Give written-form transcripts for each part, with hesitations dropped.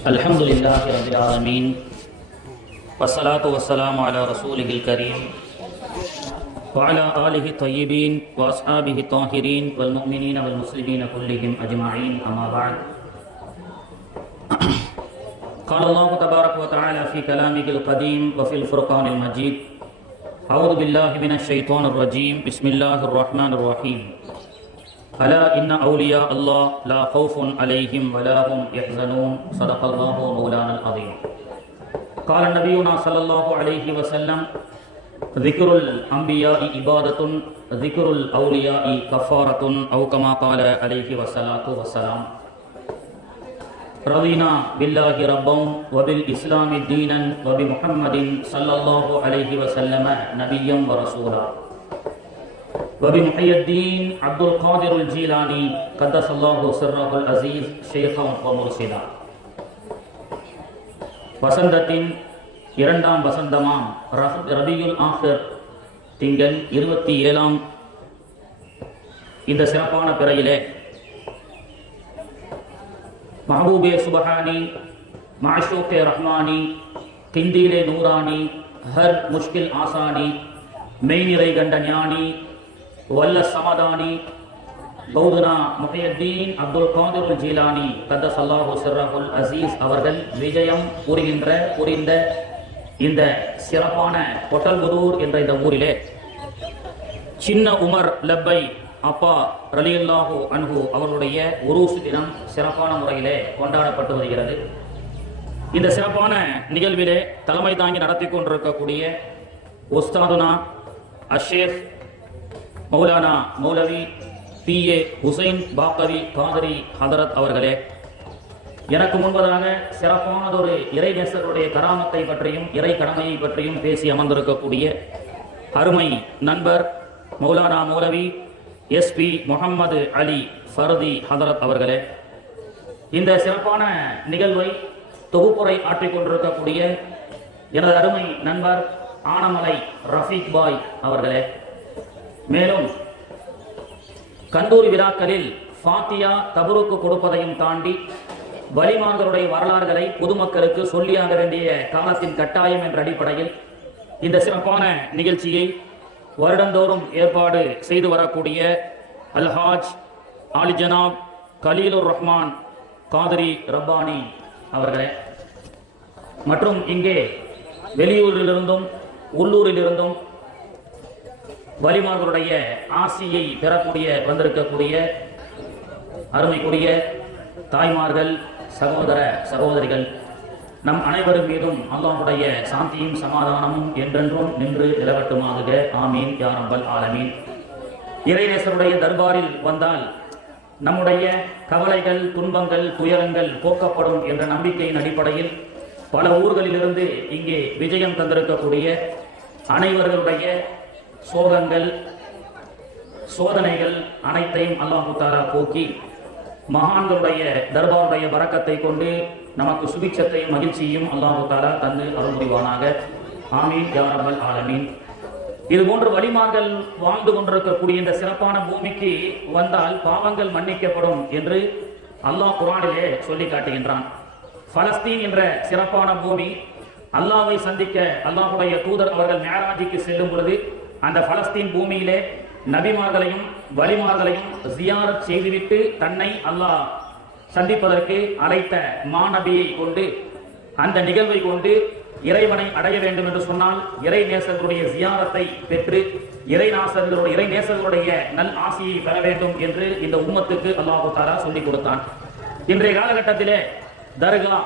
الحمد لله رب العالمين والصلاة والسلام على رسوله الكريم وعلى آله الطيبين وأصحابه الطاهرين والمؤمنين والمسلمين كلهم أجمعين أما بعد. قال الله تبارك وتعالى في كلامه القديم وفي الفرقان المجيد: أعوذ بالله من الشيطان الرجيم، بسم الله الرحمن الرحيم. ألا إن أولياء الله لا خوف عليهم ولا هم يحزنون. صدق الله مولانا العظيم. قال نبينا صلى الله عليه وسلم: ذكر الأنبياء عبادة ذكر الأولياء كفارة، أو كما قال عليه الصلاة والسلام. رضينا بالله ربا وبالإسلام دينا وبمحمد صلى الله عليه وسلم نبيا ورسولا وبمحي الدين عبد القادر الجيلاني قدس الله سره العزيز شيخا ومرسلا. வசந்தத்தின் இரண்டாம் வசந்தமாம் ரபியுல் ஆஹிர் திங்கள் 27ஆம் இந்த சிறப்பான பிறையிலே மஹபூபே சுபஹானி, மாஷூகே ரஹ்மானி, கிந்தீலே நூரானி, ஹர் முஷ்கில் ஆசானி, மெய்நிறை கண்ட ஞானி, வல்ல சமதானி, பௌதனா முஹையத்தீன் அப்துல் காதிர் ஜீலானி கத்தஸல்லாஹு சிர்ரஹுல் அசீஸ் அவர்கள் விஜயம் புரிந்த இந்த சிறப்பான பொட்டல்புதூர் என்ற இந்த ஊரிலே சின்ன உமர் லப்பை அப்பா ரலியல்லாஹு அன்ஹு அவர்களுடைய உருசு தினம் சிறப்பான முறையிலே கொண்டாடப்பட்டு வருகிறது. இந்த சிறப்பான நிகழ்விலே தலைமை தாங்கி நடத்தி கொண்டிருக்கக்கூடிய உஸ்தாதுனா அஷேஃப் மௌலானா மௌலவி PA ஹுசைன் பாக்கவி காதரி ஹதரத் அவர்களே, எனக்கு முன்பதாக சிறப்பானதொரு இறை நேசருடைய கராமத்தை பற்றியும் இறை கடமையை பற்றியும் பேசி அமர்ந்திருக்கக்கூடிய அருமை நண்பர் மௌலானா மௌலவி SP முகமது அலி ஃபர்தி ஹதரத் அவர்களே, இந்த சிறப்பான நிகழ்வை தொகுப்புரை ஆற்றிக் கொண்டிருக்கக்கூடிய எனது அருமை நண்பர் ஆனமலை ரஃபீக் பாய் அவர்களே, மேலும் கந்தூரி விழாக்களில் ஃபாத்தியா தபுருக்கு கொடுப்பதையும் தாண்டி வலிமார்களுடைய வரலாறுகளை பொதுமக்களுக்கு சொல்லியாக வேண்டிய காலத்தின் கட்டாயம் என்ற அடிப்படையில் இந்த சிறப்பான நிகழ்ச்சியை வருடந்தோறும் ஏற்பாடு செய்து வரக்கூடிய அல்ஹாஜ் ஆலி ஜனாப் கலீலுர் ரஹ்மான் காதரி ரப்பானி அவர்களே, மற்றும் இங்கே வெளியூரிலிருந்தும் உள்ளூரிலிருந்தும் வலிமார்களுடைய ஆசியை பெறக்கூடிய வந்திருக்கக்கூடிய அருமைக்குரிய தாய்மார்கள், சகோதர சகோதரிகள், நம் அனைவரும் மீதும் அல்லாஹ்வுடைய சாந்தியும் சமாதானமும் என்றென்றும் நின்று நிலவட்டுமாக. ஆமீன் யா ரப்பல் ஆலமீன். இறைநேசருடைய தர்பாரில் வந்தால் நம்முடைய கவலைகள், துன்பங்கள், துயரங்கள் போக்கப்படும் என்ற நம்பிக்கையின் அடிப்படையில் பல ஊர்களிலிருந்து இங்கே விஜயம் தந்திருக்கக்கூடிய அனைவர்களுடைய சோகங்கள், சோதனைகள் அனைத்தையும் அல்லாஹ் தஆலா போக்கி மகான்களுடைய தர்பாருடைய பரக்கத்தை கொண்டு நமக்கு சுபிட்சத்தையும் மகிழ்ச்சியையும் அல்லாஹ் தஆலா தந்து அருள் புரிவானாக. ஆமீன் யா ரப்பல் ஆலமீன். இது போன்று வலிமார்கள் வாழ்ந்து கொண்டிருக்கக்கூடிய இந்த சிறப்பான பூமிக்கு வந்தால் பாவங்கள் மன்னிக்கப்படும் என்று அல்லாஹ் குர்ஆனிலே சொல்லி காட்டுகின்றான். பலஸ்தீன் என்ற சிறப்பான பூமி, அல்லாஹ்வை சந்திக்க அல்லாஹ்வுடைய தூதர் அவர்கள் மிஅராஜுக்கு செல்லும் பொழுது அந்த பலஸ்தீன் பூமியிலே நபிமார்களையும் வலிமார்களையும் ஜியாரத் செய்துவிட்டு தன்னை அல்லாஹ் சந்திப்பதற்கு அழைத்த மாநபியை கொண்டு அந்த நிகழ்வை கொண்டு இறைவனை அடைய வேண்டும் என்று சொன்னால் இறை நேசர்களுடைய ஜியாரத்தை பெற்று இறை நேசர்களுடைய நல் ஆசியை பெற வேண்டும் என்று இந்த உம்மத்துக்கு அல்லாஹ் தஆலா சொல்லிக் கொடுத்தான். இன்றைய காலகட்டத்திலே தர்கா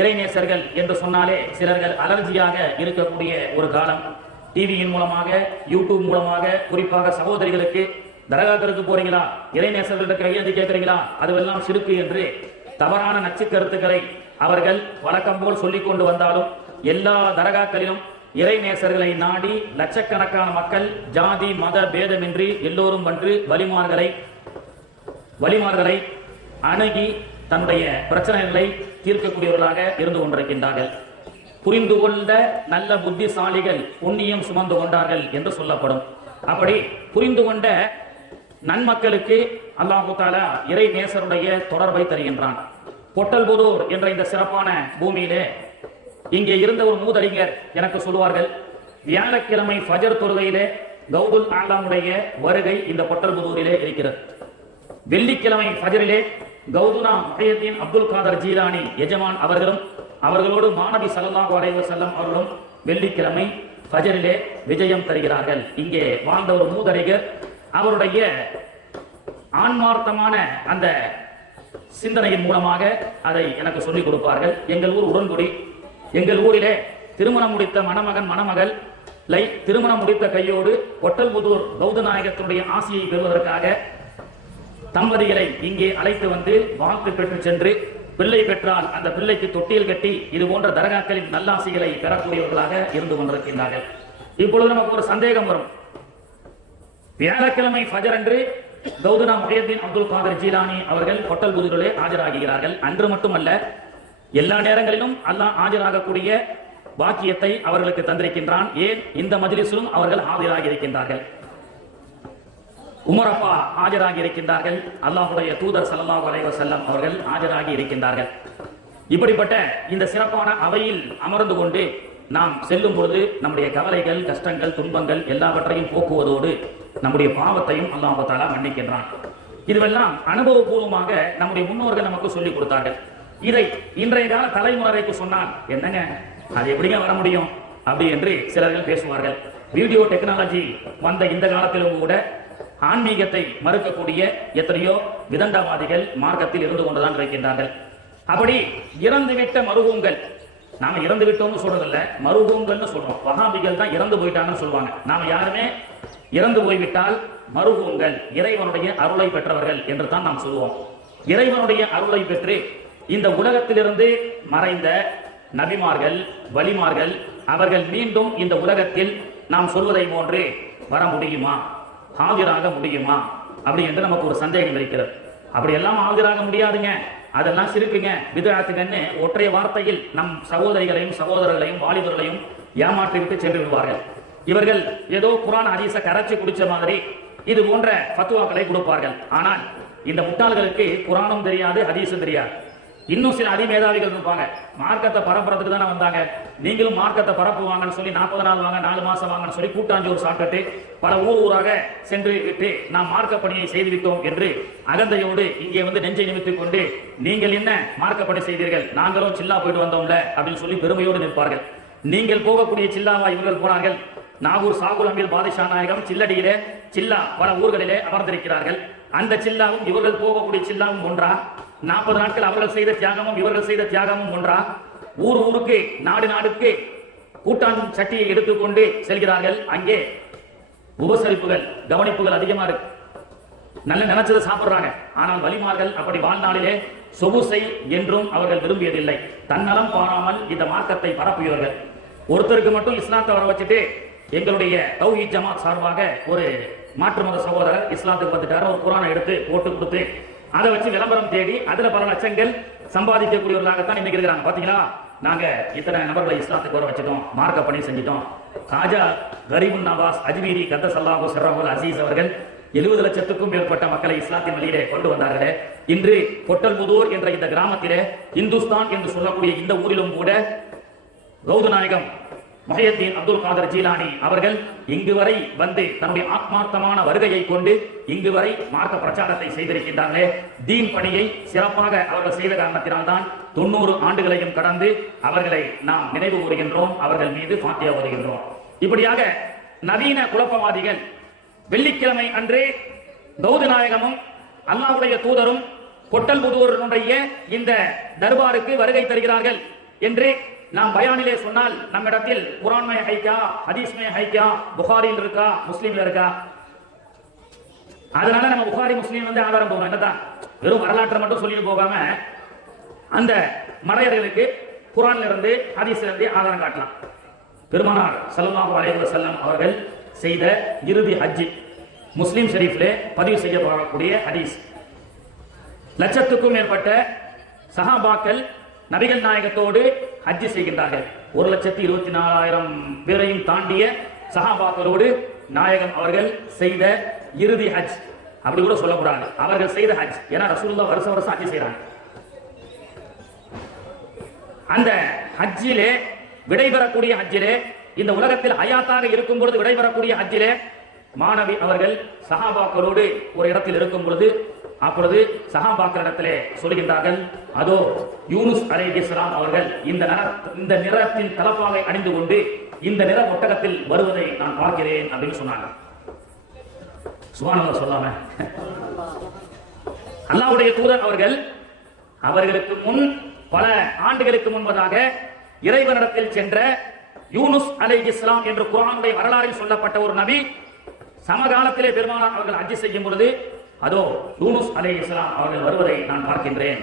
இறைநேசர்கள் என்று சொன்னாலே சிலர்கள் அலர்ஜியாக இருக்கக்கூடிய ஒரு காலம். டிவியின் மூலமாக, யூடியூப் மூலமாக, குறிப்பாக சகோதரிகளுக்கு தர்காக்களுக்கு போறீங்களா, இறைநேசர்கள்ட்ட கையெழுத்து கேட்கிறீங்களா, அதுவெல்லாம் சிறுக்கு என்று தவறான நச்சு கருத்துக்களை அவர்கள் வழக்கம் போல் சொல்லிக் கொண்டு வந்தாலும் எல்லா தர்காக்களிலும் இறைநேசர்களை நாடி லட்சக்கணக்கான மக்கள் ஜாதி மத பேதமின்றி எல்லோரும் வந்து வலிமார்களை அணுகி தன்னுடைய பிரச்சனைகளை தீர்க்கக்கூடியவர்களாக இருந்து கொண்டிருக்கின்றார்கள். புரிந்து கொண்ட நல்ல புத்திசாலிகள் புண்ணியம் சுமந்து கொண்டார்கள் என்று சொல்லப்படும். அப்படி புரிந்து கொண்ட நன்மக்களுக்கு அல்லாஹு தஆலா இறை நேசருடைய தொடர்பை தருகின்றான். பொட்டல்புதூர் என்ற இந்த சிறப்பான பூமியிலே இங்கே இருந்த ஒரு மூதறிஞர் எனக்கு சொல்லுவார்கள், வியாழக்கிழமை ஃபஜர் தொழுகையிலே கௌதுல் ஆலமுடைய வருகை இந்த பொட்டல்புதூரிலே இருக்கிறது. வெள்ளிக்கிழமை ஃபஜரிலே கௌதுனா முஹையத்தீன் அப்துல் காதர் ஜீலானி எஜமான் அவர்களும் அவர்களோடு மாணவி ஸல்லல்லாஹு அலைஹி வஸல்லம் அவர்களும் வெள்ளிக்கிழமை ஃபஜரிலே விஜயம் தருகிறார்கள். இங்கே வாழ்ந்த ஒரு மூதறிஞர் அவருடைய ஆன்மார்த்தமான அந்த சிந்தனையின் மூலமாக அதை எனக்கு சொல்லிக் கொடுப்பார்கள். எங்கள் ஊர் உடன்குடி. எங்கள் ஊரிலே திருமணம் முடித்த மணமகன் மணமகள் திருமணம் முடித்த கையோடு பொட்டல்புதூர் கௌது நாயகத்தினுடைய ஆசியை பெறுவதற்காக தம்பதிகளை இங்கே அழைத்து வந்து வாழ்த்து பெற்று சென்று பிள்ளை பெற்றால் அந்த பிள்ளைக்கு தொட்டியில் கட்டி இது போன்ற தர்காக்களின் நல்லாசிகளை பெறக்கூடியவர்களாக இருந்து கொண்டிருக்கின்றார்கள். இப்பொழுது நமக்கு ஒரு சந்தேகம் வரும். வியாழக்கிழமை ஃபஜர் அன்று கௌதுனா முஹையத்தீன் அப்துல் காதர் ஜீலானி அவர்கள் பொட்டல்புதூரிலே ஆஜராகிறார்கள். அன்று மட்டுமல்ல, எல்லா நேரங்களிலும் அல்லாஹ் ஆஜராகக்கூடிய பாக்கியத்தை அவர்களுக்கு தந்திருக்கின்றான். ஏன் இந்த மஜ்லிஸிலும் அவர்கள் ஆஜராகி இருக்கின்றார்கள். உமர் அப்பா ஆஜராகி இருக்கின்றார்கள். அல்லாஹ்வுடைய தூதர் ஸல்லல்லாஹு அலைஹி வஸல்லம் அவர்கள் ஆஜராகி இருக்கின்றார்கள். இப்படிப்பட்ட இந்த சிறப்பான அவையில் அமர்ந்து கொண்டு நாம் செல்லும் பொழுது நம்முடைய கவலைகள், கஷ்டங்கள், துன்பங்கள் எல்லாவற்றையும் போக்குவதோடு நம்முடைய பாவத்தையும் அல்லாஹ் தஆலா மன்னிக்கின்றான். இதுவெல்லாம் அனுபவபூர்வமாக நம்முடைய முன்னோர்கள் நமக்கு சொல்லிக் கொடுத்தார்கள். இதை இன்றைய கால தலைமுறைக்கு சொன்னால் என்னங்க அது எப்படிங்க வர முடியும் அப்படி என்று சிலர்கள் பேசுவார்கள். வீடியோ டெக்னாலஜி வந்த இந்த காலத்திலும் கூட ஆன்மீகத்தை மறுக்கக்கூடிய எத்தனையோ விதண்டாவாதிகள் மார்க்கத்தில் இருந்து கொண்டுதான் இருக்கின்றார்கள். அப்படி இறந்துவிட்ட மருகூங்கள், நாம இறந்து விட்டோம்னு சொல்றதில்ல, மருகூங்கள்னு சொல்றோம். வஹாபிகள் தான் இறந்து போயிட்டாங்கன்னு சொல்லுவாங்க. நாம யாருமே இறந்து போய்விட்டால் மருகூங்கள், இறைவனுடைய அருளை பெற்றவர்கள் என்று தான் நாம் சொல்லுவோம். இறைவனுடைய அருளை பெற்று இந்த உலகத்திலிருந்து மறைந்த நபிமார்கள், வலிமார்கள் அவர்கள் மீண்டும் இந்த உலகத்தில் நாம் சொல்வதை போன்று வர முடியுமா, ஆஜராக முடியுமா அப்படி என்று நமக்கு ஒரு சந்தேகம் இருக்கிறது. அப்படி எல்லாம் ஆஜராக முடியாதுங்க, அதெல்லாம் சிரிப்புங்க, பித்அத்துங்கன்னு ஒற்றைய வார்த்தையில் நம் சகோதரிகளையும் சகோதரர்களையும் வாலிபர்களையும் ஏமாற்றி விட்டு சென்று விடுவார்கள். இவர்கள் ஏதோ குர்ஆன் ஹதீஸ கரைச்சி குடிச்ச மாதிரி இது போன்ற ஃபத்வாக்களை கொடுப்பார்கள். ஆனால் இந்த முட்டாள்களுக்கு குர்ஆனும் தெரியாது, ஹதீஸும் தெரியாது. இன்னும் சில அதிமேதாவிகள் இருப்பாங்க, மார்க்கத்தை பரப்புறதுக்கு தானே வந்தாங்க, நீங்களும் மார்க்கத்தை பரப்புவாங்கன்னு சொல்லி 40 நாள் வாங்க 4 மாசம் வாங்கன்னு சொல்லி கூட்டாஞ்சோறு சாப்பிட்டு பல ஊராக சென்று விட்டு நாம் மார்க்க பணியை செய்து விட்டோம் என்று அகந்தையோடு இங்கே வந்து நெஞ்சை நிமித்திக் கொண்டு நீங்கள் என்ன மார்க்க பணி செய்தீர்கள், நாங்களும் சில்லா போயிட்டு வந்தோம்ல அப்படின்னு சொல்லி பெருமையோடு நிற்பார்கள். நீங்கள் போகக்கூடிய சில்லாவா இவர்கள் போனார்கள்? நாகூர் சாகுல் அமீர் பாதிஷா நாயகம் சில்லடியிலே சில்லா பல ஊர்களிலே அமர்ந்திருக்கிறார்கள். அந்த சில்லாவும் இவர்கள் போகக்கூடிய சில்லாவும் ஒன்றா? 40 நாட்கள் அவர்கள் செய்த தியாகமும் இவர்கள் செய்த தியாகமும் ஒன்றா? ஊர் ஊருக்கு நாடு நாடுக்கு கூட்டான் சட்டியை எடுத்துக்கொண்டு செல்கிறார்கள். அங்கே உபசரிப்புகள் கவனிப்புகள் அதிகமா இருக்கு, நல்ல நினைச்சதை சாப்பிடுறாங்க. ஆனால் வலிமார்கள் அப்படி வாழ்நாளிலே சொகுசை என்றும் அவர்கள் விரும்பியதில்லை. தன்னலம் பாராமல் இந்த மார்க்கத்தை பரப்பியவர்கள். ஒருத்தருக்கு மட்டும் இஸ்லாத்தை வர வச்சுட்டு எங்களுடைய தௌஹீத் ஜமாத் சார்பாக ஒரு மாற்று மத சகோதரர் இஸ்லாத்துக்கு வந்துட்டாரு, ஒரு குர்ஆனை எடுத்து போட்டு கொடுத்து அதை வச்சு விளம்பரம் தேடி அதுல பல லட்சங்கள் சம்பாதிக்கக்கூடியவர்களாகத்தான் இன்னைக்கு இருக்கிறாங்க. பாத்தீங்களா, நாங்க இத்தனை நபர்களை இஸ்லாத்துக்கு வர வச்சிட்டோம், மார்க்க பணி செஞ்சிட்டோம். காஜா கரீபுன் நவாஸ் அஜ்மீரி கத்தஸல்லாஹு சிர்ரஹுல் அஸீஸ் அவர்கள் 70 லட்சத்துக்கும் மேற்பட்ட மக்களை இஸ்லாத்தின் வழியிலே கொண்டு வந்தார்களே. இன்று பொட்டல்புதூர் என்ற இந்த கிராமத்திலே, இந்துஸ்தான் என்று சொல்லக்கூடிய இந்த ஊரிலும் கூட கௌது நாயகம் முஹையத்தீன் அப்துல் காதர் ஜீலானி அவர்கள் இங்கு வரை வந்து தன்னுடைய ஆத்மார்த்தமான வருகையை கொண்டு இங்கு வரை மார்க்க பிரச்சாரத்தை செய்திருக்கின்றார்களே. தீன் பணியை சிறப்பாக அவர்கள் செய்த காரணத்தினால்தான் 90 ஆண்டுகளையும் கடந்து அவர்களை நாம் நினைவு கூறுகின்றோம், அவர்கள் மீது ஃபாத்தியா ஓதுகின்றோம். இப்படியாக நவீன குழப்பவாதிகள் வெள்ளிக்கிழமை அன்றே கௌது நாயகமும் அல்லாஹ்வுடைய தூதரும் பொட்டல்புதூருடைய இந்த தர்பாருக்கு வருகை தருகிறார்கள் என்று நாம் பயானிலே சொன்னால் நம்மிடத்தில் குர்ஆன் மே ஹைக்கா, ஹதீஸ் மே ஹைக்கா, புகாரியில் இருக்கா, முஸ்லீம்ல இருக்கா? அதனால நம்ம புகாரி முஸ்லீம் வந்து ஆதாரம் போவோம். என்னதான் வெறும் வரலாற்றை மட்டும் சொல்லிட்டு போகாம அந்த மடையர்களுக்கு குர்ஆன்ல இருந்து ஹதீஸ்ல இருந்து ஆதாரம் காட்டலாம். பெருமானார் ஸல்லல்லாஹு அலைஹி வஸல்லம் அவர்கள் செய்த இறுதி ஹஜ் முஸ்லிம் ஷரீஃபிலே பதிவு செய்யப்படக்கூடிய ஹதீஸ். லட்சத்துக்கும் மேற்பட்ட சஹாபாக்கள் நபிகள் நாயகத்தோடு ஹஜ் செய்கின்றார்கள். 1,24,000 பேரையும் தாண்டிய சஹாபாக்களோடு நாயகம் அவர்கள் செய்த இறுதி ஹஜ் அப்படி கூட சொல்லக்கூடாது, அவர்கள் செய்த ஹஜ். ஏன்னா ரசூலுல்லாஹ் வருஷம் வருஷம் ஹஜ் செய்யறாங்க. அந்த ஹஜ்ஜிலே விடைபெறக்கூடிய ஹஜ்ஜிலே, இந்த உலகத்தில் ஹயாத்தாக இருக்கும் பொழுது விடைபெறக்கூடிய ஹஜ்ஜிலே மாணவி அவர்கள் சஹாபாக்களோடு ஒரு இடத்தில் இருக்கும் பொழுது, அப்பொழுது சஹாபாக்களிடத்திலே சொல்கின்றார்கள், அதோ யூனுஸ் அலைஹிஸ்ஸலாம் அவர்கள் இந்த நிறத்தின் தலப்பாகை அணிந்து கொண்டு இந்த நிற ஒட்டகத்தில் வருவதை நான் பார்க்கிறேன் அப்படின்னு சொன்னாங்க. சுப்ஹானல்லாஹ் சொல்லாம அல்லாஹ்வுடைய தூதர் அவர்கள் அவர்களுக்கு முன் பல ஆண்டுகளுக்கு முன்பதாக இறைவனிடத்தில் சென்ற யூனுஸ் அலைஹிஸ்ஸலாம் என்று குர்ஆனுடைய வரலாறில் சொல்லப்பட்ட ஒரு நபி சமகாலத்திலே பெருமானார் அவர்கள் ஹஜ் செய்யும் பொழுது, அதோ யூனுஸ் அலைஹிஸ்ஸலாம் அவர்கள் வருவதை நான் பார்க்கின்றேன்.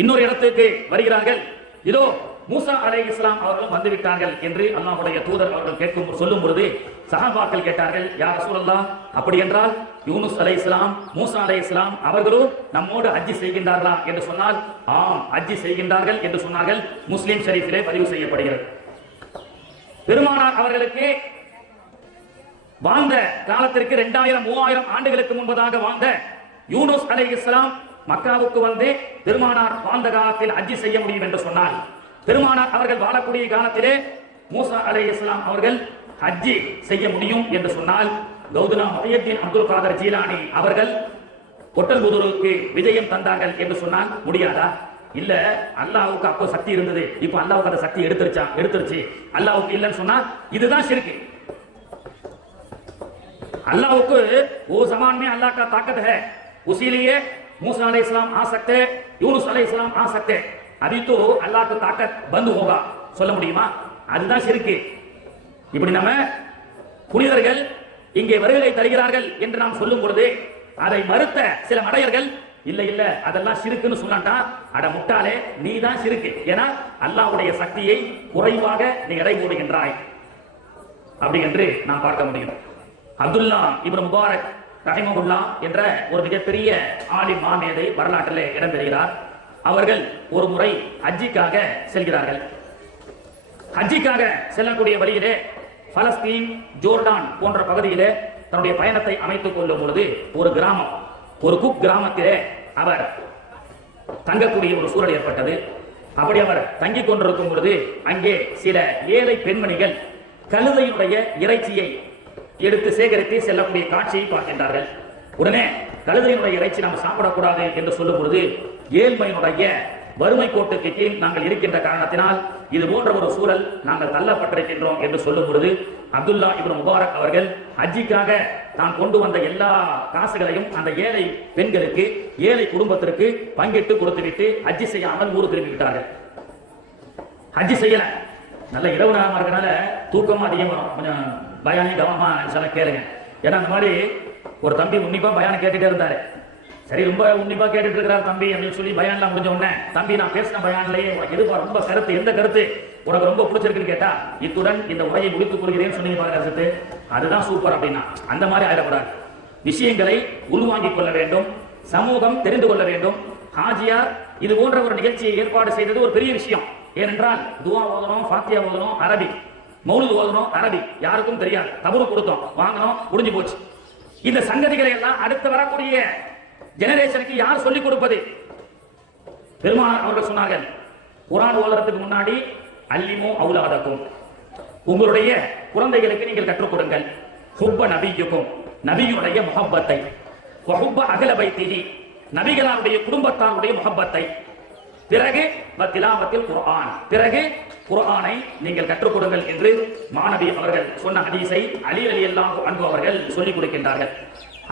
இன்னொரு இடத்துக்கு வருகிறார்கள், இதோ மூசா அலைஹிஸ்ஸலாம் அவர்களும் வந்துவிட்டார்கள் என்று அல்லாஹ்வுடைய தூதர் அவர்கள் சொல்லும் பொழுது சஹாபாக்கள் கேட்டார்கள், யா ரசூலல்லாஹ், அப்படி என்றால் யூனுஸ் அலைஹிஸ்ஸலாம் மூசா அலைஹிஸ்ஸலாம் அவர்களும் நம்மோடு ஹஜ் செய்கின்றார்களா என்று சொன்னால், ஆம் ஹஜ் செய்கின்றார்கள் என்று சொன்னார்கள். முஸ்லிம் ஷரீஃபிலே பதிவு செய்யப்படுகிறது. பெருமானார் அவர்களுக்கு வாழ்ந்த காலத்திற்கு 2000-3000 ஆண்டுகளுக்கு முன்பதாக வாழ்ந்த யூனுஸ் அலைஹிஸ்ஸலாம் மக்காவுக்கு வந்து பெருமானார் வாழ்ந்த காலத்தில் ஹஜ் செய்ய முடியும் என்று சொன்னார். பெருமானார் அவர்கள் வாழக்கூடிய காலத்திலே மூசா அலைஹிஸ்ஸலாம் அவர்கள் ஹஜ் செய்ய முடியும் என்று சொன்னால், கௌதனா முஹையத்தீன் அப்துல் காதர் ஜீலானி அவர்கள் ஒட்டல்புதூருக்கு விஜயம் தந்தார்கள் என்று சொன்னால் முடியாதா? இல்ல, அல்லாஹ்வுக்கு அப்போ சக்தி இருந்தது, இப்போ அல்லாஹ்வுக்கு அந்த சக்தி எடுத்துருச்சு, அல்லாஹ்வுக்கு இல்லைன்னு சொன்னா இதுதான் ஷிர்க். अल्लाह को वो जमान में अल्लाह का ताकत है, उसीलिए मूसा अलैहिस्सलाम आ सकते, यूनुस अलैहिस्सलाम आ सकते, अभी तो अल्लाह का ताकत बंद होगा சொல்ல முடியுமா? அதுதான் ஷிர்க். இப்படி நம்ம புனிதர்கள் இங்கே வருகை தருகிறார்கள் என்று நாம் சொல்லும் பொழுது அதை மறுத்த சில மடையர்கள், இல்ல இல்ல அதெல்லாம் ஷிர்க்னு சொன்னாட்டா, அட முட்டாளே நீ தான் ஷிர்க், ஏன்னா அல்லாஹ்வுடைய சக்தியை குறைவாக நீ எடை போடுகின்றாய் அப்படி என்று நாம் பார்க்க முடியும். அப்துல்லா இப்னு முபாரக் ரஹிமஹுல்லா என்ற ஒரு மிகப்பெரிய ஆலிம் மாமேதை வரலாற்றிலே இடம்பெறுகிறார். அவர்கள் ஒரு முறை ஹஜ்ஜிக்காக செல்கிறார்கள். ஹஜ்ஜிக்காக செல்லக்கூடிய வழியிலே பலஸ்தீன், ஜோர்டான் போன்ற பகுதியிலே தன்னுடைய பயணத்தை அமைத்துக் கொள்ளும் பொழுது ஒரு கிராமம், ஒரு குக் கிராமத்திலே அவர் தங்கக்கூடிய ஒரு சூழல் ஏற்பட்டது. அப்படி அவர் தங்கிக் கொண்டிருக்கும் பொழுது அங்கே சில ஏழை பெண்மணிகள் கழுதையினுடைய இறைச்சியை எடுத்து சேகரித்து செல்லக்கூடிய காட்சியை பார்க்கின்றார்கள். உடனே கழுதையினுடைய இறைச்சி நாம் சாப்பிடக்கூடாது என்று சொல்லும் பொழுது, ஏழ்மையினுடைய வறுமை கோட்டுக்கு கீழ் நாங்கள் இருக்கின்ற காரணத்தினால் இது போன்ற ஒரு சூழல் நாங்கள் தள்ளப்பட்டிருக்கின்றோம் என்று சொல்லும் பொழுது, அப்துல்லா இப்னு முபாரக் அவர்கள் ஹஜ்ஜிக்காக தான் கொண்டு வந்த எல்லா காசுகளையும் அந்த ஏழை பெண்களுக்கு, ஏழை குடும்பத்திற்கு பங்கிட்டு கொடுத்துவிட்டு ஹஜ்ஜி செய்யாமல் ஊரு திரும்பி விட்டார்கள். ஹஜ்ஜி செய்யல, நல்ல இரவு நேரமா இருக்கனால தூக்கமா அதிகம் வரும், கொஞ்சம் பயானி கவனமா சொல்ல கேளுங்க. ஏன்னா அந்த மாதிரி ஒரு தம்பி உன்னிப்பா பயானம் கேட்டுட்டே இருந்தாரு. சரி, ரொம்ப உன்னிப்பா கேட்டுட்டு இருக்கிறார் தம்பி அப்படின்னு சொல்லி பயான்லாம் முடிஞ்ச உடனே, தம்பி நான் பேசின பயான்லயே எதுப்பா ரொம்ப கருத்து, எந்த கருத்து உனக்கு ரொம்ப பிடிச்சிருக்குன்னு கேட்டா, இத்துடன் இந்த உரையை முடித்துக் கொள்கிறேன்னு சொன்னீங்க பாருங்க, அதுதான் சூப்பர் அப்படின்னா. அந்த மாதிரி ஆயிடக்கூடாது. விஷயங்களை உள்வாங்கிக் கொள்ள வேண்டும், சமூகம் தெரிந்து கொள்ள வேண்டும். ஹாஜியார் இது போன்ற ஒரு நிகழ்ச்சியை ஏற்பாடு செய்தது ஒரு பெரிய விஷயம். ஏனென்றால் துவா ஓதணும், ஃபாத்தியா ஓதணும் அரபி, மௌலித் ஓதணும் அரபி, யாருக்கும் தெரியாது. தபுரு கொடுத்தோம், வாங்கணும், முடிஞ்சு போச்சு. இந்த சங்கதிகளை எல்லாம் அடுத்து வரக்கூடிய ஜெனரேஷனுக்கு யார் சொல்லிக் கொடுப்பது? பெருமானார் அவர்கள் சொன்னார்கள், குர்ஆன் ஓதுறதுக்கு முன்னாடி அல்லிமு அவுலாதக்கும், உங்களுடைய குழந்தைகளுக்கு நீங்கள் கற்றுக் கொடுங்கள். ஹுப்ப நபியுக்கும், நபியுடைய முஹப்பத்தை, வஹுப்ப அஹ்ல பைத்திஹி, நபிகளாருடைய குடும்பத்தாருடைய முஹப்பத்தை, பிறகு வத்திலாவத்தில் குர்ஆன், பிறகு குர்ஆனை நீங்கள் கற்றுக் கொடுங்கள் என்று மாணவி அவர்கள் சொன்ன ஹதீஸை அலி ரலியல்லாஹு அன்ஹு அவர்கள் சொல்லிக் கொடுக்கின்றார்கள்.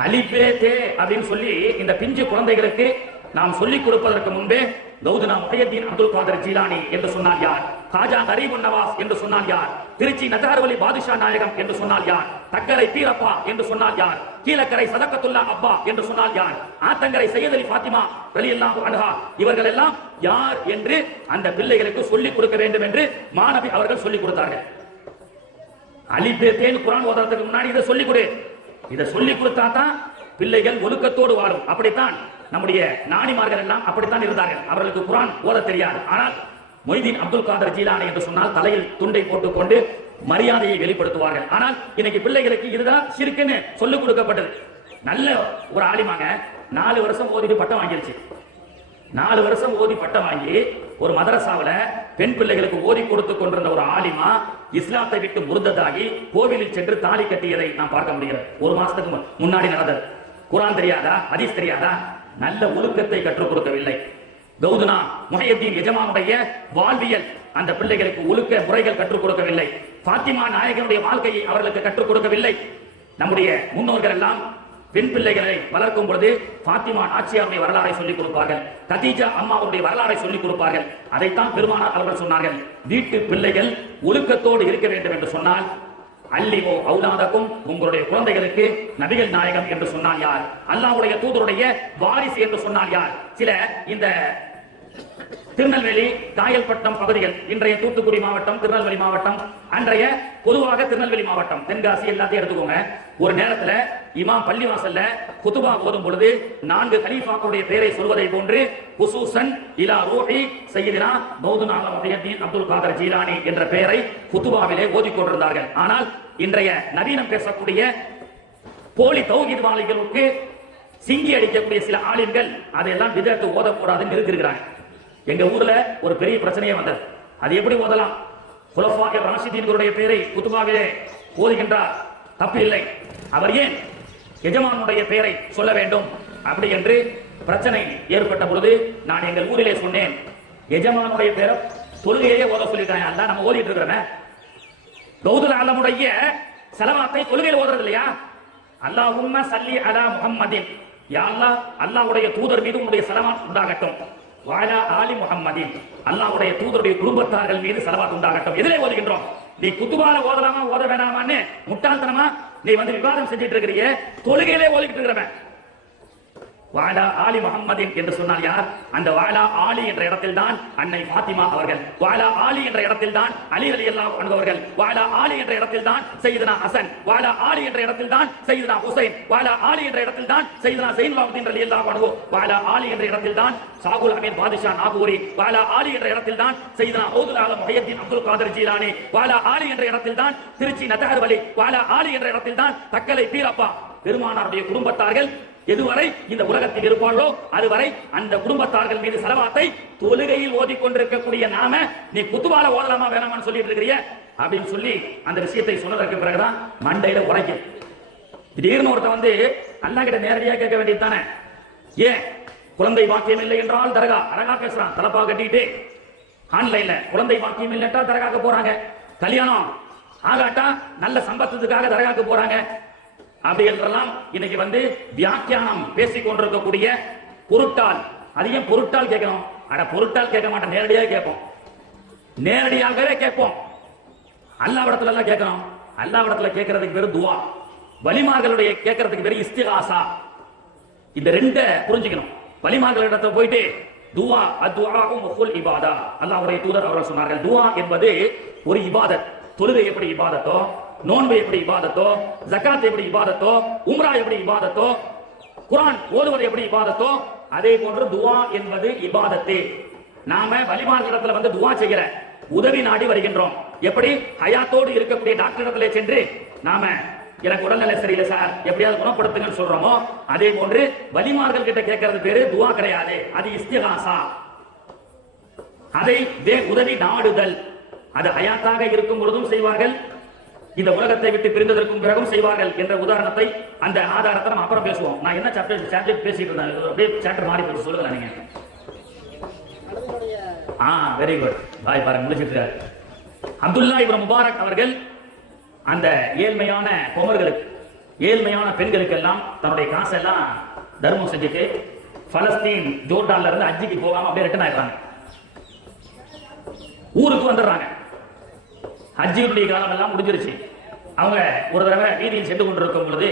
அலிபே தே அப்படின்னு சொல்லி இந்த பிஞ்சு குழந்தைகளுக்கு நாம் சொல்லிக் கொடுப்பதற்கு முன்பே கௌதனா முஹையத்தீன் அப்துல் காதர் ஜீலானி என்று சொன்னால் யார், காஜா கரீபுன் நவாஸ் என்று சொன்னால் யார், திருச்சி நஜார்வலி பாதுஷா நாயகம் என்று சொன்னால் யார், தக்கரை பீரப்பா என்று சொன்னால் யார், கீழக்கரை சதக்கத்துல்லா அப்பா என்று சொன்னால் யார், ஆத்தங்கரை சையத் அலி ஃபாத்திமா ரலியல்லாஹு அன்ஹா இவர்கள் எல்லாம் யார் என்று அந்த பிள்ளைகளுக்கு சொல்லிக் கொடுக்க வேண்டும் என்று மாணவி அவர்கள் சொல்லிக் கொடுத்தார்கள். அலிபே தேன் குர்ஆன் ஓதுறதுக்கு முன்னாடி இதை சொல்லிக் கொடு, இதை சொல்லிக் கொடுத்தா தான் பிள்ளைகள் ஒழுக்கத்தோடு வாழும். அப்படித்தான் நம்முடைய நாணிமார்கள் எல்லாம் அப்படித்தான் இருந்தார்கள். அவர்களுக்கு குர்ஆன் ஓத தெரியாது. ஆனால் மொய்தீன் அப்துல் காதர் ஜீலானி என்று சொன்னால் தலையில் துண்டை போட்டுக் கொண்டு மரியாதையை வெளிப்படுத்துவார்கள். ஆனால் இன்னைக்கு பிள்ளைகளுக்கு இதுதான் ஷிர்க்குன்னு சொல்லிக் கொடுக்கப்பட்டது. நல்ல ஒரு ஆலிமாக 4 வருஷம் ஓதிட்டு பட்டம் வாங்கிருச்சு. 4 வருஷம் ஓதி பட்டம் வாங்கி ஒரு மதரசாவில பெண் பிள்ளைகளுக்கு ஓதி கொடுத்து கொண்டிருந்த ஒரு ஆலிமா இஸ்லாத்தை விட்டு முர்த்ததாகி கோவிலில் சென்று தாலி கட்டியதை நாம் பார்க்க முடிகிறது. 1 மாசத்துக்கு முன்னாடி நடந்தது. குர்ஆன் தெரியாதா, ஹதீஸ் தெரியாதா, நல்ல ஒழுக்கத்தை கற்றுக் கொடுக்கவில்லை. கௌதுனா முஹையத்தீன் எஜமானுடைய வாழ்வியல் அந்த பிள்ளைகளுக்கு ஒழுக்க முறைகள் கற்றுக் கொடுக்கவில்லை. பாத்திமா நாயகனுடைய வாழ்க்கையை அவர்களுக்கு கற்றுக் கொடுக்கவில்லை. நம்முடைய முன்னோர்கள் எல்லாம் பெண் பிள்ளைகளை வளர்க்கும் பொழுது பாத்திமா நாச்சியாருடைய வரலாறை சொல்லிக் கொடுப்பார்கள், கதீஜா அம்மாவுடைய வரலாறை சொல்லிக் கொடுப்பார்கள். அதைத்தான் பெருமானார் அவர்கள் சொன்னார்கள், வீட்டு பிள்ளைகள் ஒழுக்கத்தோடு இருக்க வேண்டும் என்று சொன்னால் அல்லிமோ அவுலாதக்கும், உங்களுடைய குழந்தைகளுக்கு நபிகள் நாயகம் என்று சொன்னால் யார், அல்லாஹ்வுடைய தூதருடைய வாரிசு என்று சொன்னால் யார். சில இந்த திருநெல்வேலி காயல்பட்டம் பகுதிகள், இன்றைய தூத்துக்குடி மாவட்டம், திருநெல்வேலி மாவட்டம், அன்றைய பொதுவாக திருநெல்வேலி மாவட்டம், தென்காசி எல்லாத்தையும் எடுத்துக்கோங்க. ஒரு நேரத்துல இமாம் பள்ளிவாசல்ல குதுபா ஓதும் பொழுது 4 கலீஃபாக்களுடைய பெயரை சொல்வதை போன்று குசூசன் இலா ரூஹி சையதுனா மௌதுனா முஹையத்தீன் அப்துல் காதர் ஜீலானி என்ற பெயரை குதுபாவிலே ஓதிக் கொண்டிருந்தார்கள். ஆனால் இன்றைய நவீனம் பேசக்கூடிய போலி தௌஹீத் வாலிகளுக்கு சிங்கி அடிக்கக்கூடிய சில ஆலிம்கள் அதையெல்லாம் விதத்து ஓதக்கூடாதுன்னு இருக்கிறாங்க. எங்க ஊர்ல ஒரு பெரிய பிரச்சனையே வந்தது. அது எப்படி ஓதலாம்? குலஃபாய ராஷிதீன்களுடைய பெயரை குதுபாவிலே ஓதுகின்றார், தப்பு இல்லை. அவர் ஏன் எஜமானுடைய பெயரை சொல்ல வேண்டும் அப்படி என்று பிரச்சனை ஏற்பட்ட பொழுது நான் எங்கள் ஊரிலே சொன்னேன், எஜமானுடைய பெயரை தொழுகையிலே ஓத சொல்லிட்டாங்க. அல்ல நம்ம ஓதிட்டு இருக்கிறோமே, கௌதுல் ஆலமுடைய ஸலவாத்தை தொழுகையில் ஓதுறது இல்லையா? அல்லாஹும்ம ஸல்லி அலா முஹம்மதின், யா அல்லாஹ் அல்லாஹ்வுடைய தூதர் மீது உன்னுடைய ஸலவாத் உண்டாகட்டும். வாலா ஆலி முஹம்மதின், அல்லாஹ்வுடைய தூதருடைய குடும்பத்தார்கள் மீது ஸலவாத் உண்டாகட்டும். எதிலே ஓதுகின்றோம்? நீ குத்துபால ஓதலாமா ஓத வேண்டாமான்னு முட்டாள்தனமா நீ வந்து விவாதம் செஞ்சிட்டு இருக்கிறீங்க. தொழுகையிலே ஓதிட்டு இருக்கிறவன் வாலா ஆலி முஹம்மதின் என்று சொன்னால் யார்? அந்த வாலா ஆலி என்ற இடத்தில் தான் அன்னை ஃபாத்திமா அவர்கள், வாலா ஆலி என்ற இடத்தில் தான் அலி ரலியல்லாஹு அன்ஹு அவர்கள், வாலா ஆலி என்ற இடத்தில் தான் சையதுனா ஹசன், வாலா ஆலி என்ற இடத்தில் தான் சையதுனா ஹுசைன், வாலா ஆலி என்ற இடத்தில் தான் சையதுனா ஸைனுல் ரலியல்லாஹு அன்ஹு, வாலா ஆலி என்ற இடத்தில் தான் ஷாகுல் அமீர் பாதுஷா நாகூரி, வாலா ஆலி என்ற இடத்தில் தான் சையதுனா கௌதுல் ஆலம் முஹையத்தீன் அப்துல் காதர் ஜீலானி, வாலா ஆலி என்ற இடத்தில் தான் திருச்சி நதஹர் வலி, வாலா ஆலி என்ற இடத்தில் தான் தக்கலை பீரப்பா. பெருமானாருடைய குடும்பத்தார்கள் எதுவரை இந்த உலகத்தில் இருப்பார்களோ அதுவரை அந்த குடும்பத்தார்கள் மீது ஸலவாத்தை தொழுகையில் ஓதிக்கொண்டிருக்கக்கூடிய நாம நீ குத்துபால ஓதலாமா வேணாமான்னு சொல்லிட்டு இருக்கிறீங்க அப்படின்னு சொல்லி அந்த விஷயத்தை சொன்னதற்கு பிறகுதான் மண்டையில உரைக்கும். திடீர்னு ஒருத்த வந்து அல்லாஹ் கிட்ட நேரடியா கேட்க வேண்டியது தானே, ஏன் குழந்தை பாக்கியம் இல்லை என்றால் தர்கா, அழகா பேசுறான் தலப்பா கட்டிட்டு. ஆன்லைன்ல குழந்தை பாக்கியம் இல்லட்டா தர்காக்கு போறாங்க, கல்யாணம் ஆகாட்டா நல்ல சம்பத்துக்காக தர்காக்கு போறாங்க. அப்படி என்றெல்லாம் இன்னைக்கு வந்து வியாக்கியானம் பேசிக் கொண்டிருக்கக்கூடிய பொருட்டால், அதிகம் பொருட்டால் கேட்கணும். அட பொருட்டால் கேட்க மாட்டோம், நேரடியாக கேட்போம், நேரடியாகவே கேட்போம். அல்லாஹ்விடத்துல எல்லாம் கேட்கணும். அல்லாஹ்விடத்துல கேட்கறதுக்கு பேரு துவா, வலிமார்களுடைய கேட்கறதுக்கு பேரு இஸ்திகாசா. இந்த ரெண்டை புரிஞ்சுக்கணும். வலிமார்களிடத்துல போயிட்டு துவா அத்வாஉ முஃபுல் இபாதா, அல்லாஹ்வுடைய தூதர் அவர்கள் சொன்னார்கள், துவா என்பது ஒரு இபாதத். தொழுகை எப்படி இபாதத்தோ, நோன்பு எப்படி இபாதத்தோ, ஜகாத் எப்படி இபாதத்தோ, உம்ரா எப்படி இபாதத்தோ, குர்ஆன் ஓதுவது எப்படி இபாதத்தோ, அதே போன்று துவா என்பது இபாதத்தே. நாம வலிமார்களிடத்துல வந்து துவா செய்கிற உதவி நாடி வருகின்றோம். எப்படி ஹயாத்தோடு இருக்கக்கூடிய டாக்டர் இடத்துல சென்று நாம எனக்கு உடல்நிலை சரியில்லை சார் எப்படியாவது குணப்படுத்துங்கன்னு சொல்றோமோ, அதே போன்று வலிமார்கள் கிட்ட கேட்கறது பேரு துவா கிடையாது, அது இஸ்திகாசா. அதை உதவி நாடுதல். அது ஹயாத்தாக இருக்கும் பொழுதும் செய்வார்கள், இந்த உலகத்தை விட்டு பிரிந்ததற்கும் பிறகும் செய்வார்கள் என்ற உதாரணத்தை, அந்த ஆதாரத்தை நம்ம அப்புறம் பேசுவோம். நான் என்ன சாப்டர் பேசிட்டு இருந்தேன், அப்படியே சாப்டர் மாறி போய் சொல்லுங்க நீங்க. வெரி குட், பாய் பாருங்க முடிச்சிட்டு. அப்துல்லா இப்னு முபாரக் அவர்கள் அந்த ஏழ்மையான குமர்களுக்கு, ஏழ்மையான பெண்களுக்கு எல்லாம் தன்னுடைய காசெல்லாம் தர்மம் செஞ்சுட்டு பலஸ்தீன் ஜோர்டான்ல இருந்து ஹஜ்ஜுக்கு போகாம அப்படியே ரிட்டர்ன் ஆயிடுறாங்க, ஊருக்கு வந்துடுறாங்க. ஹஜ்ஜினுடைய காலம் எல்லாம் முடிஞ்சிருச்சு. அவங்க ஒரு தடவை வீதியில் சென்று கொண்டிருக்கும் பொழுது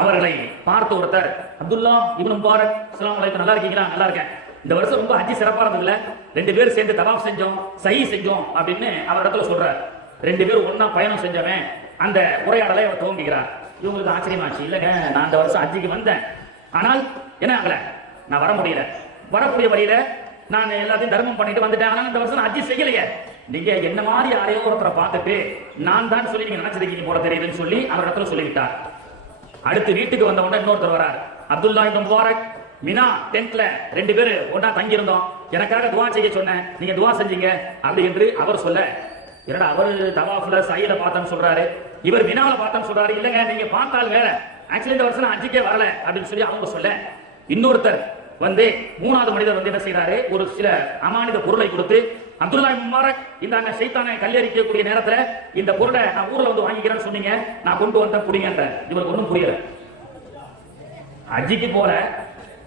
அவர்களை பார்த்த ஒருத்தர், அப்துல்லா இப்னு முபாரக், அஸ்ஸலாமு அலைக்கும், நல்லா இருக்கீங்களா? நல்லா இருக்கேன். இந்த வருஷம் ரொம்ப ஹஜ்ஜி சிறப்பா இருந்ததுல, 2 பேரும் சேர்ந்து தவாஃப் செஞ்சோம், சஹீ செஞ்சோம் அப்படின்னு அவர் இடத்துல சொல்றார். 2 பேரும் ஒன்னா பயணம் செஞ்சவன் அந்த உரையாடலை அவர் துவங்குகிறார். இவங்களுக்கு ஆச்சரியமாச்சு, இல்லைங்க நான் இந்த வருஷம் ஹஜ்ஜிக்கு வந்தேன், ஆனால் என்ன ஆகல, நான் வர முடியல, வரக்கூடிய வழியில நான் எல்லாத்தையும் தர்மம் பண்ணிட்டு வந்துட்டேன், ஆனால் இந்த வருஷம் ஹஜ்ஜி செய்யலையே. நீங்க என்ன மாதிரி யாரையோ ஒருத்தரை பார்த்துட்டு நான் தான் சொல்லி நீங்க நினைச்சிருக்கீங்க போல தெரியுதுன்னு சொல்லி அவர் இடத்துல சொல்லிவிட்டார். அடுத்து வீட்டுக்கு வந்த உடனே இன்னொருத்தர் வரார், அப்துல்லா இப்னு முபாரக் மினா டென்ட்ல 2 பேர் ஒன்னா தங்கி இருந்தோம், எனக்காக துவா செய்ய சொன்னேன், நீங்க துவா செஞ்சீங்க அப்படி என்று அவர் சொல்ல, என்னடா அவர் தவாஃப்ல சையில பார்த்தேன்னு சொல்றாரு, இவர் மினாவில பார்த்தேன்னு சொல்றாரு. இல்லங்க நீங்க பார்த்தால் வேற, ஆக்சுவலி இந்த வருஷம் ஹஜ்ஜுக்கே வரல அப்படின்னு சொல்லி அவங்க சொல்ல, இன்னொருத்தர் வந்து 3வது மனிதர் வந்து என்ன செய்யறாரு, ஒரு சில அமானித பொருளை கொடுத்து, அப்துல்லா முபாரக் இந்த ஷைத்தானை கல்லெறிக்கக்கூடிய நேரத்துல இந்த பொருளை நான் ஊர்ல வந்து வாங்கிக்கிறேன்னு சொன்னீங்க, நான் கொண்டு வந்த புடிங்கன்ற. இவருக்கு ஒன்றும் புரியல. ஹஜ்ஜிக்கு போல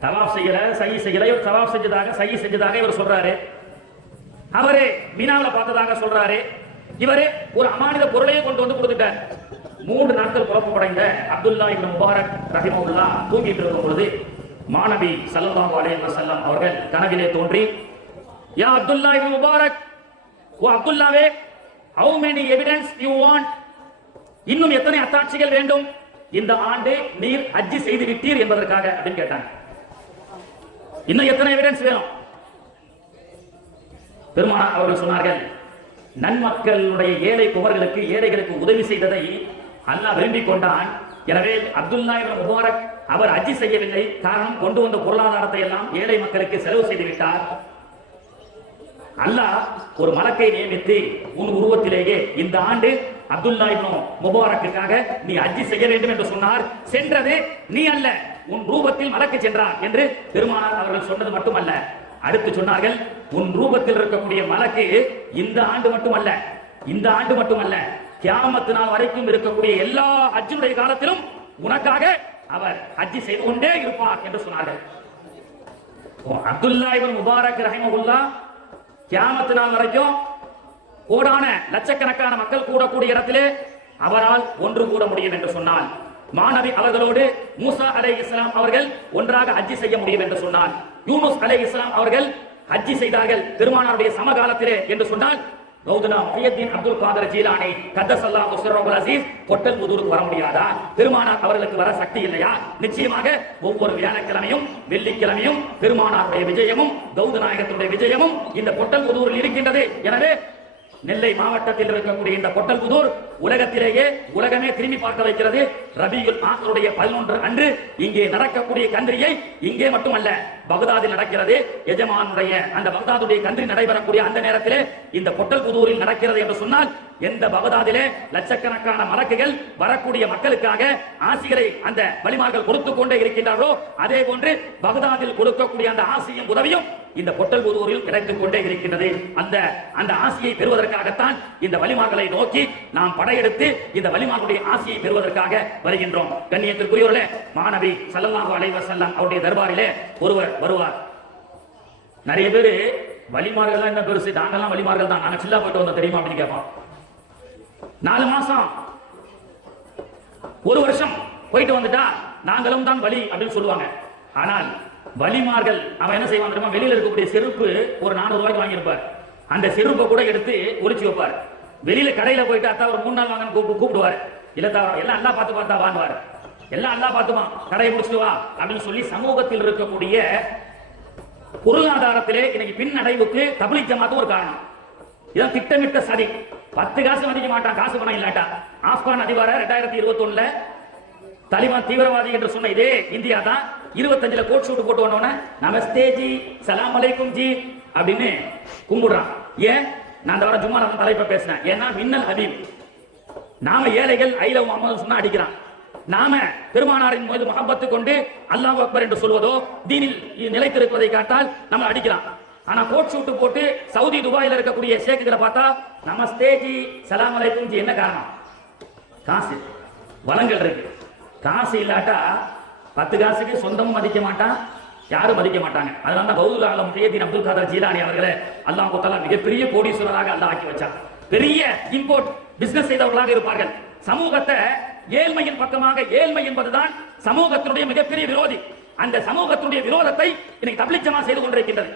தவாஃப் செய்யல, சை செய்யல, இவர் தவாஃப் செஞ்சதாக சை செஞ்சதாக இவர் சொல்றாரு. அவரு மீனாவில பார்த்ததாக சொல்றாரு. இவரு ஒரு அமானித பொருளையே கொண்டு வந்து கொடுத்துட்டார். 3 நாட்கள் குழப்பமடைந்த அப்துல்லா இப்னு முபாரக் ரஹிமஹுல்லாஹ் தூங்கிட்டு இருக்கும் பொழுது மாநபி ஸல்லல்லாஹு அலைஹி வஸல்லம் அவர்கள் கனவிலே தோன்றி, யா அப்துல்லா இப்னு முபாரக், ஓ அப்துல்லாவே, how many evidence you want, இன்னும் எத்தனை அத்தாட்சிகள் வேண்டும் இந்த ஆண்டு நீர் ஹஜ் செய்து விட்டீர் என்பதற்காக அப்படின்னு கேட்டாங்க. இன்னும் எத்தனை எவிடன்ஸ் வேணும்? பெருமானார் அவர்கள் சொன்னார்கள், நன்மக்களுடைய ஏழை குமர்களுக்கு ஏழைகளுக்கு உதவி செய்ததை அல்லாஹ் விரும்பிக் கொண்டான். எனவே அப்துல்லா இப்னு முபாரக் அவர் ஹஜ் செய்யவில்லை, காரணம் கொண்டு வந்த பொருளாதாரத்தை எல்லாம் ஏழை மக்களுக்கு செலவு செய்து விட்டார். அல்லாஹ் ஒரு மலக்கை நியமித்து உன் உருவத்திலேயே இந்த ஆண்டு அப்துல்லா இப்னு முபாரக்குக்காக நீ ஹஜ் செய்ய வேண்டும் என்று சொன்னார். சென்றது நீ அல்ல, உன் ரூபத்தில் மலக்கு சென்றார் என்று பெருமானார் அவர்கள் சொன்னது மட்டுமல்ல, அடுத்து சொன்னார்கள், உன் ரூபத்தில் இருக்கக்கூடிய மலக்கு இந்த ஆண்டு மட்டுமல்ல, இந்த ஆண்டு மட்டுமல்ல, கியாமத் நாள் வரைக்கும் இருக்கக்கூடிய எல்லா ஹஜ்ஜுடைய காலத்திலும் உனக்காக அவர் ஹஜ் செய்து கொண்டே இருப்பார் என்று சொன்னார்கள். அப்துல்லா இப்னு முபாரக் ரஹிமஹுல்லாஹ் கியாமத் நாள் வரைக்கும் கோடான லட்சக்கணக்கான மக்கள் கூடக்கூடிய இடத்திலே அவரால் ஒன்று கூட முடியும் என்று சொன்னால், மாநபி அவர்களோடு மூசா அலைஹிஸ்ஸலாம் அவர்கள் ஒன்றாக ஹஜ் செய்ய முடியும் என்று சொன்னார். யூனுஸ் அலைஹிஸ்ஸலாம் அவர்கள் ஹஜ் செய்தார்கள் பெருமானாருடைய சமகாலத்திலே என்று சொன்னால், கௌதனா முஹியத்தீன் அப்துல் காதர் ஜீலானி கத்தஸல்லாஹு சிர்ரஹுல் அஸீஸ் பொட்டல் புதூருக்கு வர முடியாதா? பெருமானார் அவர்களுக்கு வர சக்தி இல்லையா? நிச்சயமாக ஒவ்வொரு வியாழக்கிழமையும் வெள்ளிக்கிழமையும் பெருமானாருடைய விஜயமும் கௌதநாயகத்துடைய விஜயமும் இந்த பொட்டல் புதூரில் இருக்கின்றது. எனவே நெல்லை மாவட்டத்தில் இருக்கக்கூடிய இந்த பொட்டல் புதூர் உலகத்திலேயே உலகமே திரும்பி பார்க்க வைக்கிறது. ரபியுல் ஆஹிருடைய 11 அன்று இங்கே நடக்கக்கூடிய கந்திரியை இங்கே மட்டுமல்ல பகதாதில் நடக்கிறது. எஜமானுடைய அந்த பகதாதுடைய கந்திரி நடைபெறக்கூடிய அந்த நேரத்திலே இந்த பொட்டல் புதூரில் நடக்கிறது என்று சொன்னால், எந்த பகதாதிலே லட்சக்கணக்கான மலக்குகள் வரக்கூடிய மக்களுக்காக ஆசிகளை அந்த வலிமார்கள் கொடுத்துக் கொண்டே இருக்கின்றார்களோ, அதே போன்று பகதாதில் கொடுக்கக்கூடிய அந்த ஆசியும் உதவியும் இந்த பொட்டல் புதூரில் கிடைத்துக் கொண்டே இருக்கின்றது. அந்த ஆசியை பெறுவதற்காகத்தான் இந்த வலிமார்களை நோக்கி நாம் படையெடுத்து இந்த வலிமார்களுடைய ஆசியை பெறுவதற்காக வருகின்றோம். கண்ணியத்திற்குரியவர்களே, மாநபி ஸல்லல்லாஹு அலைஹி வஸல்லம் அவருடைய தர்பாரிலே ஒருவர் வருவார். நிறைய பேரு வலிமார்கள் என்ன பெருசு, நாங்கெல்லாம் வலிமார்கள் தான், நாங்க சில்லா போயிட்டு வந்தோம் தெரியுமா அப்படின்னு கேட்போம். 4 மாசம் 1 வருஷம் போயிட்டு வந்துட்டா நாங்களும் தான் வலி அப்படின்னு சொல்லுவாங்க. ஆனால் வலிமார்கள் அவன் என்ன செய்வான் தெரியுமா, வெளியில இருக்கக்கூடிய செருப்பு ஒரு 400 ரூபாய்க்கு வாங்கியிருப்பார். அந்த செருப்பை கூட எடுத்து ஒளிச்சு வைப்பார். வெளியில கடையில போயிட்டு அத்தா ஒரு 3 நாள் வாங்க கூப்பிடுவார். இல்ல எல்லாம் அல்லா பார்த்து வாங்குவார், எல்லாம் அல்லா பார்த்துமா கடையை முடிச்சுட்டு வா அப்படின்னு சொல்லி சமூகத்தில் இருக்கக்கூடிய பொருளாதாரத்திலே இன்னைக்கு பின்னடைவுக்கு தப்லீக் ஜமாத் ஒரு காரணம். இதான் திட்டமிட்ட சதி. 10 காசு மதிக்க மாட்டான் காசு பணம் இல்லாட்டா. ஆப்கான் அதிபரை 2021 தாலிபான் தீவிரவாதி என்று சொன்ன இதே இந்தியா தான் 25ல கோட் ஷூட் போட்டு வந்தோன்னே நமஸ்தே ஜி சலாம் அலைக்கும் ஜி அப்படின்னு கும்பிடுறான். ஏன்? நான் அந்த வாரம் ஜும்மா தலைப்பை பேசினேன். ஏன்னா மின்னல் ஹபீப், நாம ஏழைகள் ஐ லவ் முஹம்மது சொன்னா அடிக்கிறான். நாம பெருமானாரின் மீது முஹப்பத்து கொண்டு அல்லாஹ் அக்பர் என்று சொல்வதோ தீனில் நிலைத்திருப்பதை காட்டால் நம்ம அடிக்கிறான். ஆனா கோட் ஷூட் போட்டு சவுதி துபாயில இருக்கக்கூடிய ஷேக்குகளை பார்த்தா நமஸ்தே ஜி சலாம் அலைக்கும் ஜி. என்ன காரணம்? காசு, வளங்கள் இருக்கு. காசு இல்லாட்டா 10 காசுக்கு சொந்தமும் மதிக்க மாட்டான், யாரும் மதிக்க மாட்டாங்க. அதனால தான் கௌதுல் ஆலம் முஹியத்தீன் அப்துல் காதர் ஜீலானி அவர்களை அல்லாஹ் தஆலா மிகப்பெரிய கோடீஸ்வரராக அல்லாஹ் ஆக்கி வச்சார். பெரிய இம்போர்ட் பிசினஸ் செய்தவர்களாக இருப்பார்கள். சமூகத்தை ஏழ்மையின் பக்கமாக, ஏழ்மை என்பதுதான் சமூகத்தினுடைய மிகப்பெரிய விரோதி. அந்த சமூகத்தினுடைய விரோதத்தை இன்னைக்கு தப்லீக் ஜமாத் செய்து கொண்டிருக்கின்றது.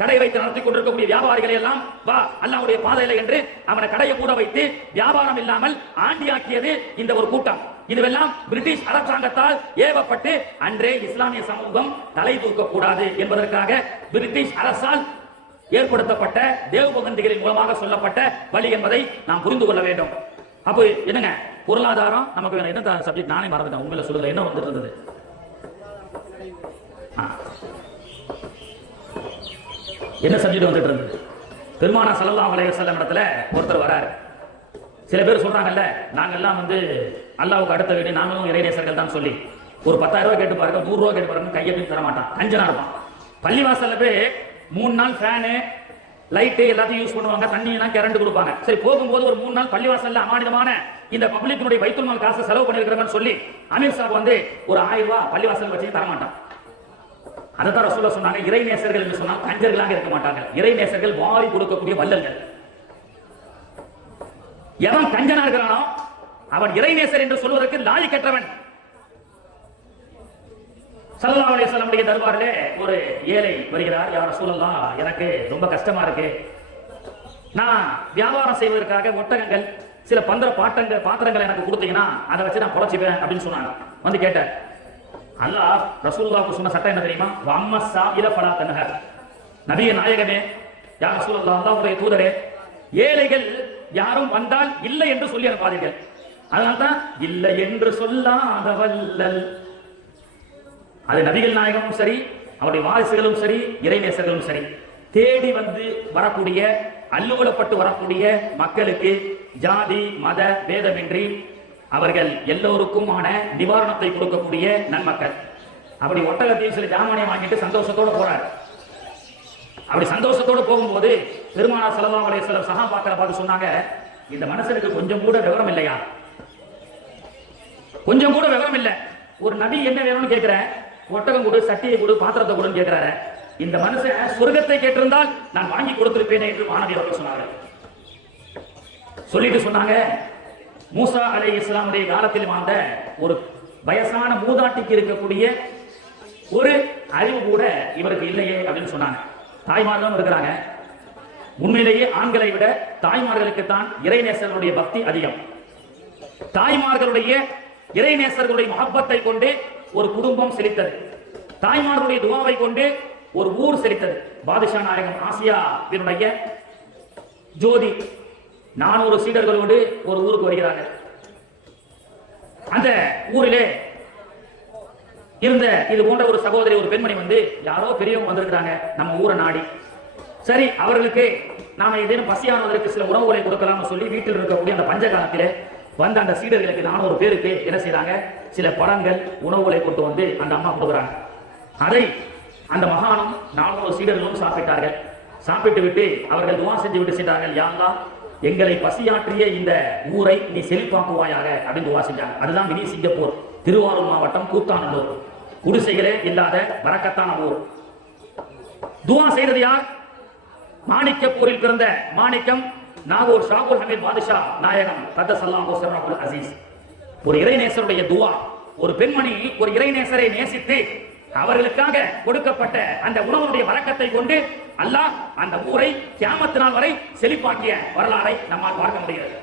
கடை வைத்து நடத்தி கொண்டிருக்கக்கூடிய வியாபாரிகளை எல்லாம் வா அல்லாஹ்வுடைய பாதையில என்று அவனை கடையை கூட வைத்து வியாபாரம் இல்லாமல் ஆண்டியாக்கியது இந்த ஒரு கூட்டம். இதுவெல்லாம் பிரிட்டிஷ் அரசாங்கத்தால் ஏவப்பட்டு அன்றே இஸ்லாமிய சமூகம் தலை தூக்கக்கூடாது என்பதற்காக பிரிட்டிஷ் அரசால் ஏற்படுத்தப்பட்ட தேவபந்திகளின் மூலமாக சொல்லப்பட்ட வழி என்பதை நாம் புரிந்து கொள்ள வேண்டும். அப்போ என்னங்க பொருளாதாரம் நமக்கு என்ன சப்ஜெக்ட் நானே மறந்துட்டேன். உங்களை சொல்லுங்க, என்ன வந்துட்டு இருந்தது? என்ன சப்ஜெக்ட் வந்துட்டு இருந்தது? பெருமானா ஸல்லல்லாஹு அலைஹி வஸல்லம் இடத்துல ஒருத்தர் வராரு. சில பேர் சொல்றாங்கல்ல, நாங்கெல்லாம் அல்லாஹ்வுக்கு அடுத்த வீடு, நாங்களும் இறைநேசர்கள் தான் சொல்லி ஒரு 10,000 ரூபாய் கேட்டு பாருங்க, 100 ரூபாய் கேட்டு பாருங்க, கையை தர மாட்டான், கஞ்சனா இருப்பான். பள்ளிவாசல்ல போய் 3 நாள் ஃபேனு லைட்டு எல்லாத்தையும் யூஸ் பண்ணுவாங்க, தண்ணி எல்லாம் கரண்ட் கொடுப்பாங்க. சரி, போகும்போது ஒரு 3 நாள் பள்ளிவாசல்ல அமானிதமான இந்த பப்ளிக்கினுடைய பைத்துல் மால் காசு செலவு பண்ணிருக்கிறவன்னு சொல்லி அமீர் சாப் ஒரு 1000 ரூபாய் பள்ளிவாசல் வச்சு தரமாட்டான். அதைத்தான் ரசூலுல்லாஹ் சொன்னாங்க, இறைநேசர்கள் என்று சொன்னால் கஞ்சர்களாக இருக்க மாட்டாங்க, இறைநேசர்கள் வாரி கொடுக்கக்கூடிய வல்லல்கள். எவன் கஞ்சனா இருக்கிறானோ அவன் இறைநேசர் என்று சொல்வதற்கு லாயக்கற்றவன். ஸல்லல்லாஹு அலைஹி வஸல்லம் தர்பாரிலே ஒரு ஏழை வருகிறார். யா ரசூலல்லாஹ், எனக்கு ரொம்ப கஷ்டமா இருக்கு, நான் வியாபாரம் செய்வதற்காக ஒட்டகங்கள் சில பாத்திரங்களை எனக்கு கொடுத்தீங்கன்னா அதை வச்சு நான் பொழைச்சிப்பேன் அப்படின்னு சொன்னாங்க. வந்து கேட்டார். அல்லாஹ் ரசூலுல்லாஹ்வுக்கு சொன்ன சட்டம் என்ன தெரியுமா? வம்ம ஸாயில ஃபலா தன்ஹர். நபியே நாயகமே, யா ரசூலல்லாஹ், அல்லாஹ்வுடைய தூதரே, ஏழைகள் யாரும் வந்தால் இல்லை என்று சொல்லி அனுப்பாதீர்கள். அதனால்தான் இல்லை என்று சொல்லாத வல்லல். அது நபிகள் நாயகமும் சரி, அவருடைய வாரிசுகளும் சரி, இறைநேசர்களும் சரி, தேடி வந்து வரக்கூடிய, அல்லுவலப்பட்டு வரக்கூடிய மக்களுக்கு ஜாதி மத பேதமின்றி அவர்கள் எல்லோருக்குமான நிவாரணத்தை கொடுக்கக்கூடிய நன்மக்கள். அப்படி ஒட்டகத்தையும் சில ஜாமானியம் வாங்கிட்டு சந்தோஷத்தோட போறாரு. அப்படி சந்தோஷத்தோட போகும்போது பெருமானார் ஸல்லல்லாஹு அலைஹி வஸல்லம் சஹாபாக்களை பார்த்து சொன்னாங்க, இந்த மனுஷனுக்கு கொஞ்சம் கூட விவரம் இல்லையா? கொஞ்சம் கூட விவரம் இல்லை. ஒரு நபி என்ன வேணும்னு கேட்கிற, ஒட்டகம் கொடு, சட்டியை கொடு, பாத்திரத்தை கொடுன்னு கேட்கிறாரு. இந்த மனுஷன் சொர்க்கத்தை கேட்டிருந்தால் நான் வாங்கி கொடுத்திருப்பேனே என்று மாணவி அவர்கள் சொன்னார்கள். சொல்லிட்டு சொன்னாங்க, மூசா அலைஹிஸ்ஸலாமுடைய காலத்தில் வாழ்ந்த ஒரு வயசான மூதாட்டிக்கு இருக்கக்கூடிய ஒரு அறிவு கூட இவருக்கு இல்லையே அப்படின்னு சொன்னாங்க. தாய்மார்களும் இருக்கிறாங்க. உண்மையிலேயே ஆண்களை விட தாய்மார்களுக்குத்தான் இறைநேசர்களுடைய பக்தி அதிகம். தாய்மார்களுடைய இறைநேசர்களுடைய மஹப்பத்தை கொண்டு ஒரு குடும்பம் செழித்தது. தாய்மார்களுடைய துஆவை கொண்டு ஒரு ஊர் செழித்தது. பாதுஷா நாயகம் ஆசியாவினுடைய ஜோதி 400 சீடர்களோடு ஒரு ஊருக்கு வருகிறார்கள். அந்த ஊரிலே இருந்த இது போன்ற ஒரு சகோதரி, ஒரு பெண்மணி யாரோ பெரியவங்க வந்திருக்கிறாங்க நம்ம ஊரை நாடி. சரி, அவர்களுக்கு நாம ஏதேனும் பசியானதற்கு சில உணவுகளை கொடுக்கலாம்னு சொல்லி வீட்டில் இருக்கக்கூடிய அந்த பஞ்ச காலத்திலே வந்த அந்த சீடர்களுக்கு 400 பேருக்கு என்ன செய்யறாங்க, சில பழங்கள் உணவுகளை கொண்டு வந்து அந்த அம்மா கொடுக்குறாங்க. அதை அந்த மகானும் 400 சீடர்களும் சாப்பிட்டார்கள். சாப்பிட்டு விட்டு அவர்கள் துஆ செஞ்சு விட்டு சென்றார்கள். யா அல்லாஹ், எங்களை பசியாற்றிய இந்த ஊரை நீ செழிப்பாக்குவாயாக அப்படின்னு துஆ செஞ்சாங்க. அதுதான் மினி சிங்கப்பூர், திருவாரூர் மாவட்டம் கூத்தானூர், குடிசைகளே இல்லாத வரக்கத்தான ஊர். துஆ செய்தது யார்? மாணிக்கப்பூரில் பிறந்த மாணிக்கம் நாகூர் ஷாகுல் ஹமீத் பாதுஷா நாயகம் கத்தஸல்லாஹு சிர்ரஹுல் அஸீஸ். ஒரு இறைநேசருடைய துஆ. ஒரு பெண்மணி ஒரு இறைநேசரை நேசித்து அவர்களுக்காக கொடுக்கப்பட்ட அந்த உணவுடைய வரக்கத்தை கொண்டு அல்லாஹ் அந்த ஊரை கியாமத் நாள் வரை செழிப்பாக்கிய வரலாறை நம்மால் பார்க்க முடிகிறது.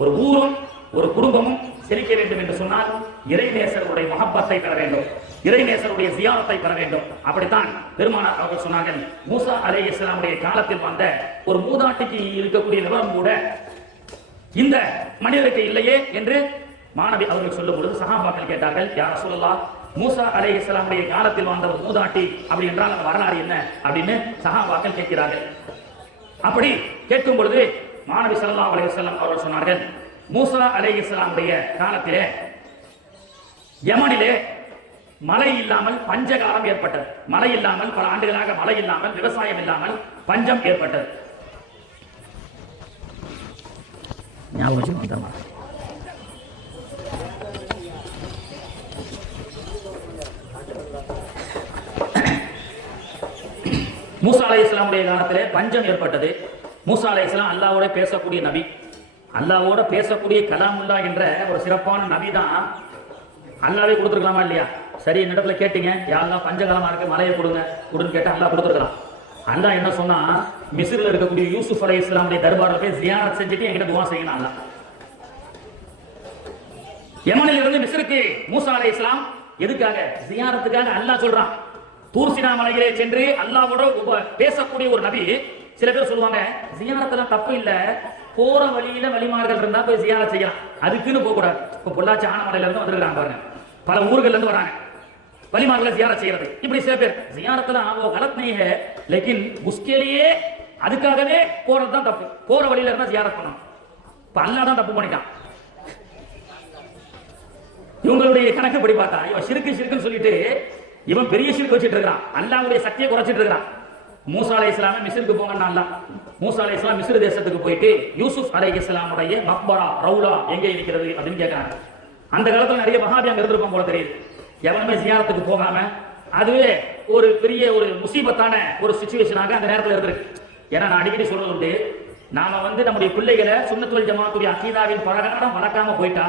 ஒரு ஊரும் ஒரு குடும்பமும் செழிக்க வேண்டும் என்று சொன்னால் இறைநேசருடைய மஹப்பத்தை பெற வேண்டும், இறைநேசருடைய ஜியாரத்தை பெற வேண்டும். அப்படித்தான் பெருமானார் அவர்கள் சொன்னார்கள், மூசா அலைஹிஸ்ஸலாமுடைய காலத்தில் வந்த ஒரு மூதாட்டிக்கு இருக்கக்கூடிய விவரம் கூட இந்த மனிதருக்கு இல்லையே என்று மாணவி அவர்கள் சொல்லும் பொழுது சஹாபாக்கள் கேட்டார்கள், யா ரசூலல்லாஹ், மூசா அலைஹிஸ்ஸலாமுடைய காலத்தில் வாழ்ந்த ஒரு மூதாட்டி அப்படி என்றால் அந்த வரலாறு என்ன அப்படின்னு சஹாபாக்கள் கேட்கிறார்கள். அப்படி கேட்கும் பொழுது மாணவி ஸல்லல்லாஹு அலைஹி வஸல்லம் அவர்கள் சொன்னார்கள், மூசா அலைஹிஸ்ஸலாமுடைய காலத்திலே யமனிலே மழை இல்லாமல் பஞ்சகாலம் ஏற்பட்டது. மழை இல்லாமல் பல ஆண்டுகளாக மழை இல்லாமல், விவசாயம் இல்லாமல் பஞ்சம் ஏற்பட்டது. மூசா அலைஹிஸ்ஸலாமுடைய காலத்திலே பஞ்சம் ஏற்பட்டது. மூசா அலைஹிஸ்ஸலாம் அல்லாஹ்வோட பேசக்கூடிய நபி, அல்லாஹ்வோட பேசக்கூடிய கலாமுல்லாஹ் என்ற ஒரு சிறப்பான நபி தான். அல்லாஹ்வே கொடுத்துருக்கலாமா இல்லையா? சரி, என்னிடத்துல கேட்டீங்க, யா அல்லாஹ் பஞ்சகாலமா இருக்கு, மலையை கொடுன்னு கேட்டா அல்லாஹ் கொடுத்துருக்கலாம். அல்லாஹ் என்ன சொன்னா, மிஸ்ரில் இருக்கக்கூடிய யூசுப் அலைஹிஸ்ஸலாமுடைய தர்பாரில் போய் ஜியாரத் செஞ்சுட்டு என்கிட்ட துஆ செய்யணும். அல்லாஹ் யமனில் இருந்து மிஸ்ருக்கு மூசா அலைஹிஸ்ஸலாம் எதுக்காக? ஜியாரத்துக்காக. அல்லாஹ் சொல்றான், தூர்சினா மலையிலே சென்று அல்லாஹ்வோட பேசக்கூடிய ஒரு நபி. சில பேர் சொல்லுவாங்க, ஜியாரத்தெல்லாம் தப்பு இல்ல, போற வழியில வழிமார்கள் இருந்தா போய் ஜியாரத் செய்யலாம், அதுக்குன்னு போக கூடாது. இப்ப பொள்ளாச்சி ஆனமலையில இருந்து வந்திருக்காங்க பாருங்க, பல ஊர்கள்ல இருந்து வராங்க வழிமார்களை ஜியாரத் செய்யறது. இப்படி சில பேர் ஜியாரத்துல கலத் नहीं है, लेकिन उसके लिए அதுக்காகவே போறது தான் தப்பு. போற வழியில இருந்தா ஜியாரத் பண்ணணும். இப்ப அல்லாஹ் தான் தப்பு பண்ணிட்டான். இவங்களுடைய கணக்குப்படி பார்த்தா இவன் ஷிர்க்குன்னு சொல்லிட்டு இவன் பெரிய ஷிர்க் வச்சிட்டு இருக்கான். அல்லாஹ்வுடைய சக்தியை குறைச்சிட்டு இருக்கான். மூசா அலைஹிஸ்ஸலாம் மிஸ்ருக்கு போங்கன்னு அல்லாஹ் மூசா அலைஹிஸ்ஸலாம் மிஸ்ர் தேசத்துக்கு போயிட்டு யூசுப் அலைஹிஸ்ஸலாமுடைய மக்பரா ரவுலா எங்க இருக்கிறது அப்படின்னு கேட்கறாங்க. அந்த காலத்துல நிறைய வஹாபி அங்க இருந்திருப்பாங்க போல தெரியுது. எவனுமே ஜியாரத்துக்கு போகாம அதுவே ஒரு பெரிய ஒரு முசீபத்தான ஒரு சிச்சுவேஷனாக அந்த நேரத்தில் இருந்திருக்கு. ஏன்னா நான் அடிக்கடி சொல்றது உண்டு, நாம நம்முடைய பிள்ளைகளை சுன்னத்துல் ஜமாத்துடைய அகீதாவின் பிரகாரம் வளர்க்காம போயிட்டா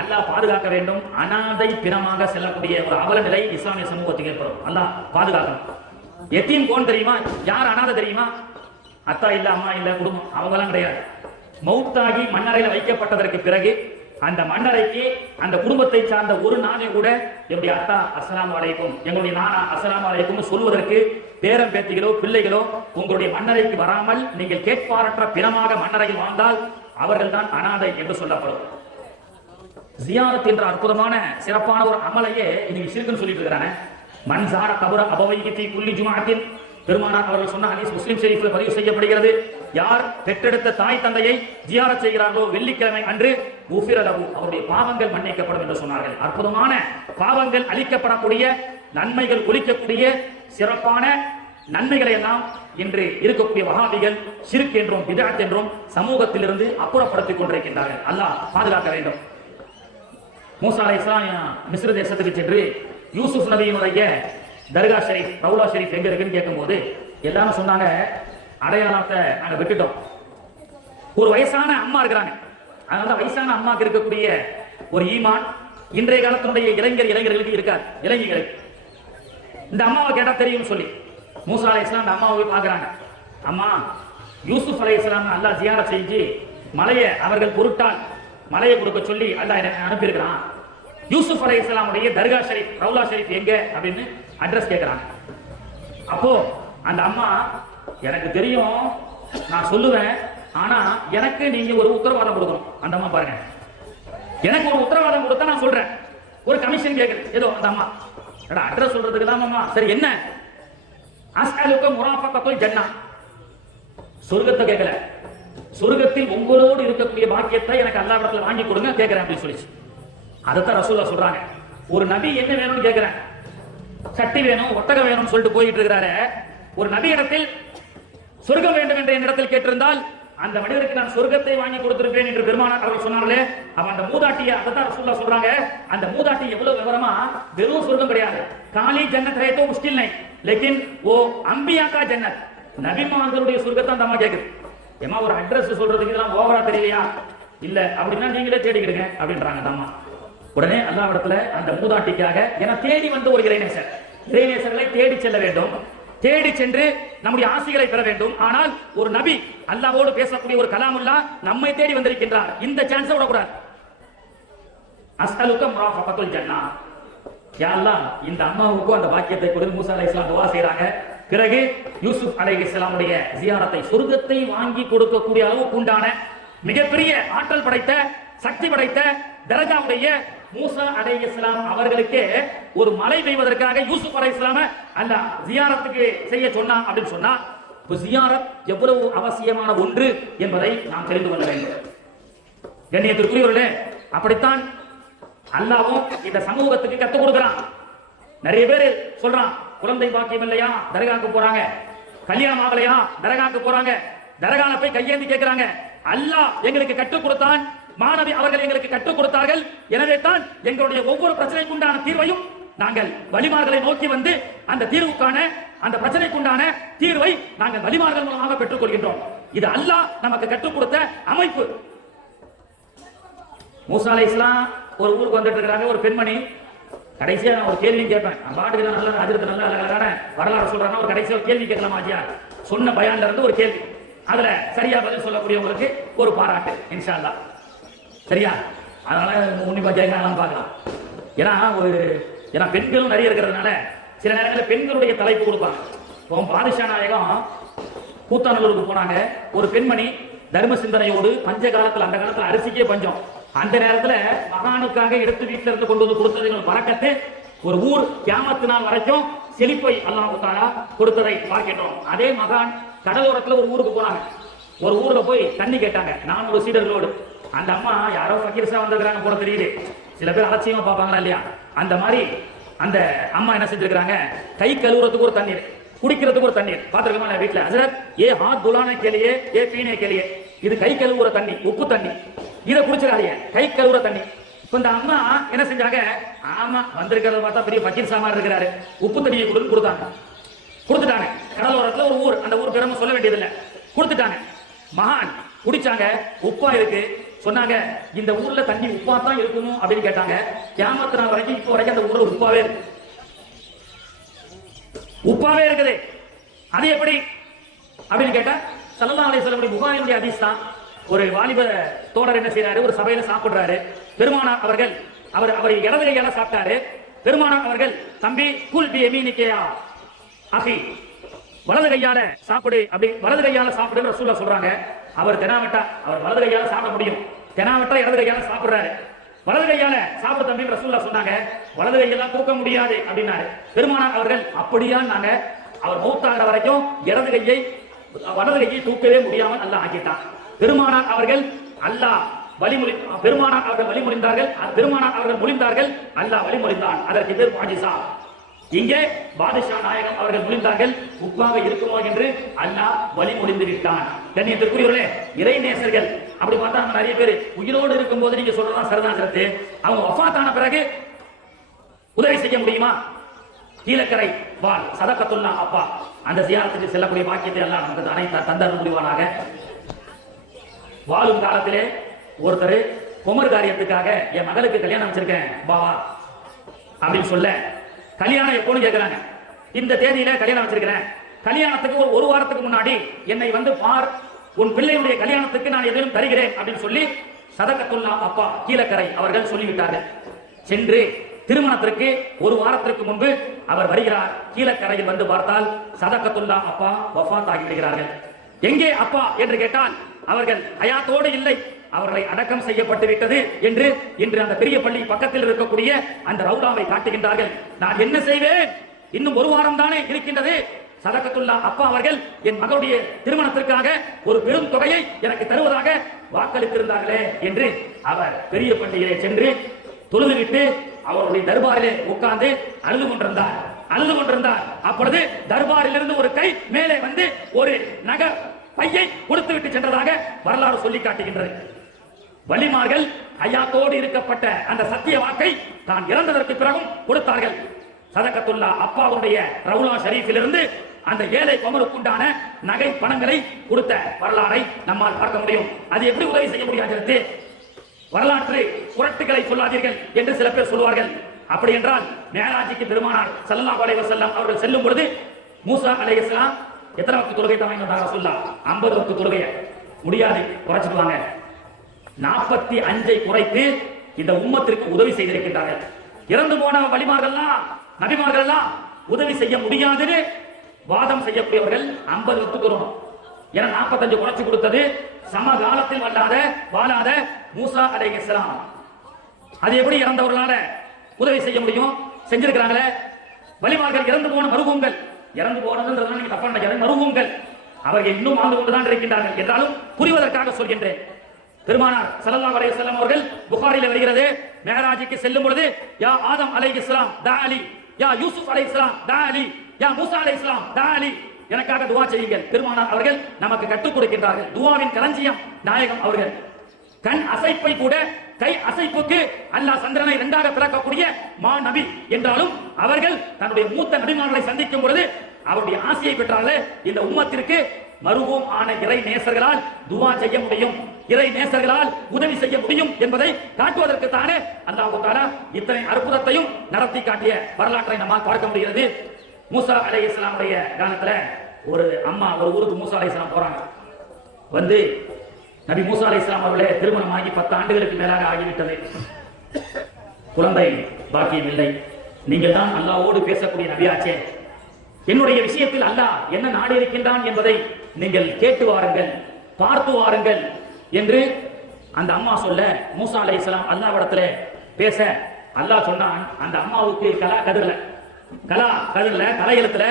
அல்லாஹ் பாதுகாக்க வேண்டும். அனாதை பிணமாக செல்லக்கூடிய ஒரு அவல நிலை இஸ்லாமிய சமூகத்துக்கு ஏற்படும். அல்லாஹ் பாதுகாக்கணும். எத்தீம் கோன் தெரியுமா? யார் அனாதை தெரியுமா? அத்தா இல்ல, அம்மா இல்ல, குடும்பம் அவங்கெல்லாம் கிடையாது. மௌத்தாகி மண்ணறையில் வைக்கப்பட்டதற்கு பிறகு அந்த மண்ணறைக்கு அந்த குடும்பத்தை சார்ந்த ஒரு நாளை கூட என்னுடைய அத்தா அஸ்ஸலாமு அலைக்கும், எங்களுடைய நானா அஸ்ஸலாமு அலைக்கும் சொல்வதற்கு பேரம் பேத்திகளோ பிள்ளைகளோ உங்களுடைய மண்ணறைக்கு வராமல் நீங்கள் கேட்பாரற்ற பிணமாக மண்ணறையில் வாழ்ந்தால் அவர்கள் தான் அனாதை என்று சொல்லப்படும். ஜியாரத் என்ற அற்புதமான சிறப்பான ஒரு அமலையே இன்னைக்கு ஷிர்க்குன்னு சொல்லிட்டு இருக்காங்க. மன்சார கபர அபவைகி குல்லி ஜுமாஅத்தின், பெருமானார் அவர்கள் சொன்ன ஹதீஸ் முஸ்லிம் ஷரீஃப்ல பதிவு செய்யப்படுகிறது. யார் பெற்றெடுத்த தாய் தந்தையை ஜியாரத் செய்கிறார்களோ வெள்ளிக்கிழமை அன்று உஃபிர லஹு, அவருடைய பாவங்கள் மன்னிக்கப்படும் என்று சொன்னார்கள். அற்புதமான பாவங்கள் அளிக்கப்படக்கூடிய, நன்மைகள் ஒலிக்கக்கூடிய சிறப்பான நன்மைகளை எல்லாம் இன்று இருக்கக்கூடிய வஹாபிகள் ஷிர்க் என்றும் பித்அத் என்றும் சமூகத்திலிருந்து அப்புறப்படுத்திக் கொண்டிருக்கின்றார்கள். அல்லாஹ் பாதுகாக்க வேண்டும். மூசா அலைஹிஸ்ஸலாம் மிஸ்ர் தேசத்துக்கு சென்று யூசுப் நபியினுடைய தர்கா ஷரீஃப் ரவுலா ஷரீஃப் எங்க இருக்குன்னு கேட்கும்போது எல்லாரும் சொன்னாங்க, அடையாளத்தை நாங்க விட்டுட்டோம். ஒரு வயசான அம்மா இருக்கிறாங்க. அதனால வயசான அம்மாக்கு இருக்கக்கூடிய ஒரு ஈமான் இன்றைய காலத்தினுடைய இளைஞர்களுக்கு இருக்காது. இளைஞர்களுக்கு இந்த அம்மாவை கேட்டா தெரியும் சொல்லி மூசா அலைஹிஸ்ஸலாம் அந்த அம்மாவை பார்க்கறாங்க. அம்மா, யூசுப் அலைஹிஸ்ஸலாம் அல்லாஹ் ஜியாரத் செஞ்சு மலையை அவர்கள் பொருட்டால் மலையை கொடுக்க சொல்லி அல்லாஹ் அனுப்பியிருக்கிறான். யூசுப் அலைஹிஸ்ஸலாமுடைய தர்கா ஷரீஃப் ரவுலா ஷரீஃப் எங்க அப்படின்னு அட்ரஸ் கேட்கிறாங்க. அப்போ அந்த அம்மா, எனக்கு தெரியும், நான் சொல்லுவேன், ஆனா எனக்கு நீங்க ஒரு உத்தரவாதம் கொடுக்கணும். அந்த அம்மா பாருங்க, எனக்கு ஒரு உத்தரவாதம் கொடுத்தா நான் சொல்றேன். ஒரு கமிஷன் கேட்குது ஏதோ அந்த அம்மா. அட்ரஸ் சொல்றதுக்கு தான் அம்மா. சரி என்ன? அஸ்அலுக முராஃபகத்துல் ஜன்னah, சொர்க்கத்தை கேட்கல, சொர்க்கத்தில் உங்களோடு இருக்கக்கூடிய பாக்கியத்தை எனக்கு அல்லாஹ்விடத்தில் வாங்கி கொடுங்க கேட்கிறேன் அப்படின்னு சொல்லிச்சு. அதைத்தான் ரசூலுல்லாஹ் சொல்றாங்க. ஒரு நபி என்ன வேணும்னு கேட்கிறேன், சட்டி வேணும், ஒட்டகம் வேணும்னு சொல்லிட்டு போயிட்டு இருக்கிறாரு. ஒரு நபி இடத்தில் சொர்க்கம் வேண்டும் என்ற என்னிடத்தில் கேட்டிருந்தால் அந்த மனிதருக்கு நான் சொர்க்கத்தை வாங்கி கொடுத்திருப்பேன் என்று பெருமானார் அவர்கள் சொன்னார்களே. அவ அந்த மூதாட்டியை அதைத்தான் ரசூலுல்லாஹ் சொல்றாங்க. அந்த மூதாட்டி எவ்வளவு விவரமா, வெறும் சொர்க்கம் கிடையாது, காலி ஜன்னத் ரே தோ முஷ்கில் நஹி லேக்கின் ஓ அம்பியா கா ஜன்னத், நபிமார்களுடைய சொர்க்கத்தை அந்த அம்மா கேக்குது. ஏமா ஒரு அட்ரஸ் சொல்றதுக்கு இதெல்லாம் ஓவரா தெரியலையா? இல்ல அப்படின்னா நீங்களே தேடிக்கிடுங்க அப்படின்றாங்க அந்த அம்மா. உடனே அல்லாஹ்விடத்துல அந்த மூதாட்டிக்காக என தேடி வந்த ஒரு இறைநேசர்களை தேடி செல்ல வேண்டும், தேடி சென்று நம்முடைய ஆசைகளை பெற வேண்டும். ஆனால் ஒரு நபி அல்லாஹ்வோடு பேசக்கூடிய ஒரு கலாமுல்லாஹ் நம்மை தேடி வந்திருக்கின்றார். இந்த சான்ஸை விடக்கூடாது. அஸ்அலுக முராஃபகத்துல் ஜன்னah, யா அல்லாஹ் இந்த அம்மாவுக்கு அந்த பாக்கியத்தை கொடுத்து மூசா அலைஹிஸ்ஸலாம் துஆ செய்றாங்க. பிறகு யூசுப் அலைஹிஸ்ஸலாமுடைய ஜியாரத்தை, சொர்க்கத்தை வாங்கி கொடுக்கக்கூடிய அளவுக்கு உண்டான மிகப்பெரிய ஆற்றல் படைத்த, சக்தி படைத்த தரஜாவுடைய மூசா அலைஹிஸ்ஸலாம் அவர்களுக்கு ஒரு மலை பெய்வதற்காக யூசுப் அலைஹிஸ்ஸலாம அல்லாஹ் ஜியாரத்துக்கு செய்ய சொன்னான் அப்படின்னு சொன்னா, ஜியாரத் எவ்வளவு அவசியமான ஒன்று என்பதை நாம் தெரிந்து கொள்ள வேண்டும். கண்ணியத்திற்குரியவர்களே, அப்படித்தான் அல்லாஹ்வும் இந்த சமூகத்துக்கு கற்றுக் கொடுக்கிறான். நிறைய பேர் சொல்றான், குழந்தை பாக்கியம் இல்லையா தர்காக்கு போறாங்க, கல்யாணம் ஆகலையா தர்காக்கு போறாங்க, தர்கால போய் கையேந்தி கேட்கிறாங்க. அல்லாஹ் எங்களுக்கு கற்றுக் கொடுத்தான், மாணவி அவர்கள் எங்களுக்கு கற்றுக் கொடுத்தார்கள். எனவே தான் எங்களுடைய ஒவ்வொரு பிரச்சனைக்கு உண்டான தீர்வையும் நாங்கள் வலிமார்களை நோக்கி வந்து அந்த தீர்வுக்கான, அந்த பிரச்சனைக்கு உண்டான தீர்வை நாங்கள் வலிமார்கள் மூலமாக பெற்றுக் கொள்கின்றோம். இது அல்லாஹ் நமக்கு கற்றுக் கொடுத்த அமைப்பு. மூசா அலைஹிஸ்ஸலாம் ஒரு ஊருக்கு வந்துட்டு இருக்காங்க. ஒரு பெண்மணி, கடைசியா நான் ஒரு கேள்வி கேட்பேன், பாட்டுக்கு தான் நல்லா அஜிரத்து நல்லா அழகான வரலாறு சொல்றாங்க. ஒரு கடைசியா ஒரு கேள்வி கேட்கலாமா ஐயா? சொன்ன பயான்ல இருந்து ஒரு கேள்வி, அதுல சரியா பதில் சொல்லக்கூடியவங்களுக்கு ஒரு பாராட்டு இன்ஷா அல்லாஹ். சரியா? அதனால உன்னிப்பா கேட்கலாம் பார்க்கலாம். ஏன்னா பெண்களும் நிறைய இருக்கிறதுனால சில நேரங்களில் பெண்களுடைய தலைப்பு கொடுப்பாங்க. இப்போ பாதுஷா நாயகம் கூத்தாநல்லூருக்கு போனாங்க. ஒரு பெண்மணி தர்ம சிந்தனையோடு, பஞ்ச காலத்தில், அந்த காலத்தில் அரிசிக்கே பஞ்சம், அந்த நேரத்தில் மகானுக்காக எடுத்து வீட்டில இருந்து கொண்டு வந்து கொடுத்தது பறக்கத்து ஒரு ஊர் கியாமத்து நாள் வரைக்கும் செழிப்பை அல்லாஹ் தஆலா கொடுத்ததை பார்க்கின்றோம். அதே மகான் கடலோரத்துல ஒரு ஊருக்கு போனாங்க. ஒரு ஊர்ல போய் தண்ணி கேட்டாங்க 400 சீடர்களோடு. அந்த அம்மா யாரோ ஃபக்கீர்ஸா வந்திருக்காங்க போல தெரியுது. சில பேர் அலட்சியமா பார்ப்பாங்களா இல்லையா? அந்த மாதிரி அந்த அம்மா என்ன செஞ்சிருக்காங்க, கை கழுவுறதுக்கு ஒரு தண்ணீர், குடிக்கிறதுக்கு ஒரு தண்ணீர் பாத்துருக்கோமா வீட்டுல? ஹஜரத் ஏ ஹாத் துலானே கேலியே ஏ பீனே கேலியே, இது கை கழுவுற தண்ணி, உப்பு தண்ணி, இதை குடிச்சிடாதீங்க, கை கழுவுற தண்ணி. இப்ப இந்த அம்மா என்ன செஞ்சாங்க, ஆமா வந்திருக்கிறத பார்த்தா பெரிய ஃபக்கீர் சாமான் இருக்கிறாரு, உப்பு தண்ணியை கொடுத்தாங்க. கொடுத்துட்டாங்க. கடலோரத்துல ஒரு ஊர், அந்த ஊர் பேரமா சொல்ல வேண்டியதில்லை, கொடுத்துட்டாங்க. மகான் குடிச்சாங்க, உப்பா இருக்கு சொன்னாங்க. இந்த ஊர்ல தண்ணி உப்பா தான் இருக்கணும் அப்படின்னு கேட்டாங்க. கியாமத் நாள் வரைக்கும் இப்போ வரைக்கும் அந்த ஊர்ல உப்பாவே இருக்கு, உப்பாவே இருக்குது. அது எப்படி அப்படின்னு கேட்டா, ஸல்லல்லாஹு அலைஹி வஸல்லம் புகாரியுடைய ஹதீஸ் தான். ஒரு வாலிப தோழர் என்ன செய்யறாரு, ஒரு சபையில சாப்பிடுறாரு. பெருமானார் அவர்கள் அவரை இடது கையால சாப்பிட்டாரு. பெருமானார் அவர்கள், தம்பி குல் பி யமீனிகயா அஹி, வலது கையால சாப்பிடு, அப்படி வலது கையால சாப்பிடு ரசூலுல்லாஹ் சொல்றாங்க. அவர் தெனாவட்டா, அவர் வலது கையால சாப்பிட முடியும், தெனாவட்டா இடது கையால சாப்பிடுறாரு. வலது கையால சாப்பிட தம்பி ரசூலுல்லாஹ் சொன்னாங்க. வலது கையெல்லாம் தூக்க முடியாது அப்படின்னாரு. பெருமானார் அவர்கள், அப்படியா? நாங்க அவர் மௌத்தாகிற வரைக்கும் வலது கையை தூக்கவே முடியாமல் அல்லாஹ் ஆக்கிட்டான். பெருமானார் அவர்கள் பெருமானார் அவர்கள் வழிமொழிந்தார்கள், பெருமானார் அவர்கள் மொழிந்தார்கள், அல்லாஹ் வழிமொழிந்தான். அதற்கு பேர் முஅஜிஸா. இங்கே பாதுஷா நாயகம் அவர்கள் மொழிந்தார்கள், உப்பாக இருக்குமோ என்று அல்லாஹ் வழிமொழிந்து விட்டான். கண்ணியத்திற்குரியவர்களே, இறை நேசர்கள் அப்படி பார்த்தா நிறைய பேர் உயிரோடு இருக்கும் போது நீங்க சொல்றதா சரிதான் கருத்து. அவங்க வஃபாத்தான பிறகு உதவி செய்ய முடியுமா? கீழக்கரை வால் சதகத்துல்லா அப்பா, அந்த ஜியாரத்துக்கு செல்லக்கூடிய பாக்கியத்தை எல்லாம் நமக்கு அனைத்து தந்தர முடிவானாக. வாழும் காலத்திலே ஒருத்தர் குமர் காரியத்துக்காக என் மகளுக்கு கல்யாணம் வச்சிருக்கேன் பாவா அப்படின்னு சொல்ல, கல்யாணம் எப்போன்னு கேட்கிறாங்க. இந்த தேதியில கல்யாணம் வச்சிருக்கிறேன், கல்யாணத்துக்கு ஒரு வாரத்துக்கு முன்னாடி என்னை வந்து பார், உன் பிள்ளையுடைய கல்யாணத்துக்கு நான் எதையும் தருகிறேன் அப்படின்னு சொல்லி சதகத்துல்லா அப்பா கீழக்கரை அவர்கள் சொல்லிவிட்டார்கள். சென்று திருமணத்திற்கு ஒரு வாரத்திற்கு முன்பு அவர் வருகிறார். கீழக்கரையில் வந்து பார்த்தால் சதகத்துல்லா அப்பா வஃபாத் ஆகிவிடுகிறார்கள். எங்கே அப்பா என்று கேட்டால், அவர்கள் ஹயாத்தோடு இல்லை, அவர்களை அடக்கம் செய்யப்பட்டு விட்டது என்று இன்று அந்த பெரிய பள்ளி பக்கத்தில் இருக்கக்கூடிய அந்த ரவுடாவை காட்டுகின்றார்கள். நான் என்ன செய்வேன், இன்னும் ஒரு வாரம் தானே இருக்கின்றது. சதகத்துல்லா அப்பா அவர்கள் என் மகளுடைய திருமணத்திற்காக ஒரு பெரும் தொகையை எனக்கு தருவதாக வாக்களித்திருந்தார்களே என்று அவர் பெரிய பள்ளியிலே சென்று தொழுதுவிட்டு அவருடைய தர்பாரிலே உட்கார்ந்து அழுது கொண்டிருந்தார். அப்பொழுது தர்பாரிலிருந்து ஒரு கை மேலே வந்து ஒரு நகை பையை கொடுத்து விட்டு சென்றதாக வரலாறு சொல்லி காட்டுகின்றது. வலிமார்கள் ஹயாத்தோடு இருக்கப்பட்ட அந்த சத்திய வாக்கை தான் இறந்ததற்கு பிறகும் கொடுத்தார்கள். சதகத்துல்லா அப்பாவுடைய ரவுலா ஷரீஃபிலிருந்து அந்த ஏழை குமருக்குண்டான நகை பணங்களை கொடுத்த வரலாறை நம்மால் பார்க்க முடியும். அது எப்படி உதவி செய்ய முடியாது? வரலாற்று புரட்டுகளை சொல்லாதீர்கள் என்று சில பேர் சொல்வார்கள். அப்படி என்றால் மேராஜிக்கு பெருமானார் ஸல்லல்லாஹு அலைஹி வஸல்லம் அவர்கள் செல்லும் பொழுது மூசா அலைஹிஸ்ஸலாம் எத்தனை வக்து தொழுகை தான் ரசூலுல்லாஹ் 50 வக்து தொழுகை முடியாது, குறைச்சிடுவாங்க. 45 குறைத்து இந்த உம்மத்திற்கு உதவி செய்திருக்கின்றார்கள். இறந்து போன வலிமார்கள்லாம் நபிமார்கள்லாம் உதவி செய்ய முடியாதுன்னு வாதம் செய்யக்கூடியவர்கள் 50 வக்து தொழணும். ஏன்னா 45 குறைச்சு கொடுத்தது சமகாலத்தில் வாழாத மூசா அலைஹிஸ்ஸலாம். அது எப்படி இறந்தவர்களால உதவி செய்ய முடியும்? செஞ்சிருக்கிறாங்களே. வலிமார்கள் இறந்து போன மருகங்கள், இறந்து போனதுன்றதுனால நீங்க தப்பா நினைக்காத, மருகங்கள் அவர்கள் இன்னும் வாழ்ந்து கொண்டுதான் இருக்கின்றார்கள். என்றாலும் புரிவதற்காக சொல்கின்றேன். பெருமானார் ஸல்லல்லாஹு அலைஹி வஸல்லம் அவர்கள் புகாரிலே வருகிறது, மேராஜுக்கு செல்லும் பொழுது யா ஆதம் அலைஹிஸ்ஸலாம் தா அலி, யா யூசுப் அலைஹிஸ்ஸலாம் தா அலி, யா மூசா அலைஹிஸ்ஸலாம் தா அலி, எனக்காக துஆ செய்யுங்கள். பெருமானார் அவர்கள் நமக்கு கற்றுக் கொடுக்கின்றார்கள். துஆவின் களஞ்சியம் நாயகம் அவர்கள். கண் அசைப்பை கூட கை அசைப்புக்கு அல்லாஹ் சந்திரனை இரண்டாக பிறக்கக்கூடிய மா நபி என்றாலும் அவர்கள் தன்னுடைய மூத்த நபிமார்களை சந்திக்கும் பொழுது அவருடைய ஆசையை பெற்றாலே இந்த உம்மத்திற்கு மருவும் ஆன இறை நேசர்களால் துஆ செய்ய முடியும், இறை நேசர்களால் உதவி செய்ய முடியும் என்பதை காட்டுவதற்கு தானே அல்லாஹ் தஆலா இத்தனை அற்புதத்தையும் நடத்தி காட்டிய வரலாற்றை நம்மால் பார்க்க முடிகிறது. மூசா அலைஹிஸ்ஸலாமுடைய காலத்துல ஒரு அம்மா ஒரு ஊருக்கு மூசா அலைஹிஸ்ஸலாம் போறாங்க. வந்து நபி மூசா அலைஹிஸ்ஸலாம் அவர்களே திருமணமாகி 10 ஆண்டுகளுக்கு மேலாக ஆகிவிட்டது, குழந்தை பாக்கியம் இல்லை, நீங்கள் தான் அல்லாஹ்வோடு பேசக்கூடிய நபியாச்சே, என்னுடைய விஷயத்தில் அல்லாஹ் என்ன நாடி இருக்கின்றான் என்பதை நீங்கள் கேட்டு வாருங்கள், பார்த்து வாருங்கள் என்று அந்த அம்மா சொல்ல, மூசா அலைஹிஸ்ஸலாம் அல்லாஹ்விடத்திலே பேச அல்லாஹ் சொன்னான், அந்த அம்மாவுக்கு கலா கதிரல கலா கதிரில தலையெழுத்துல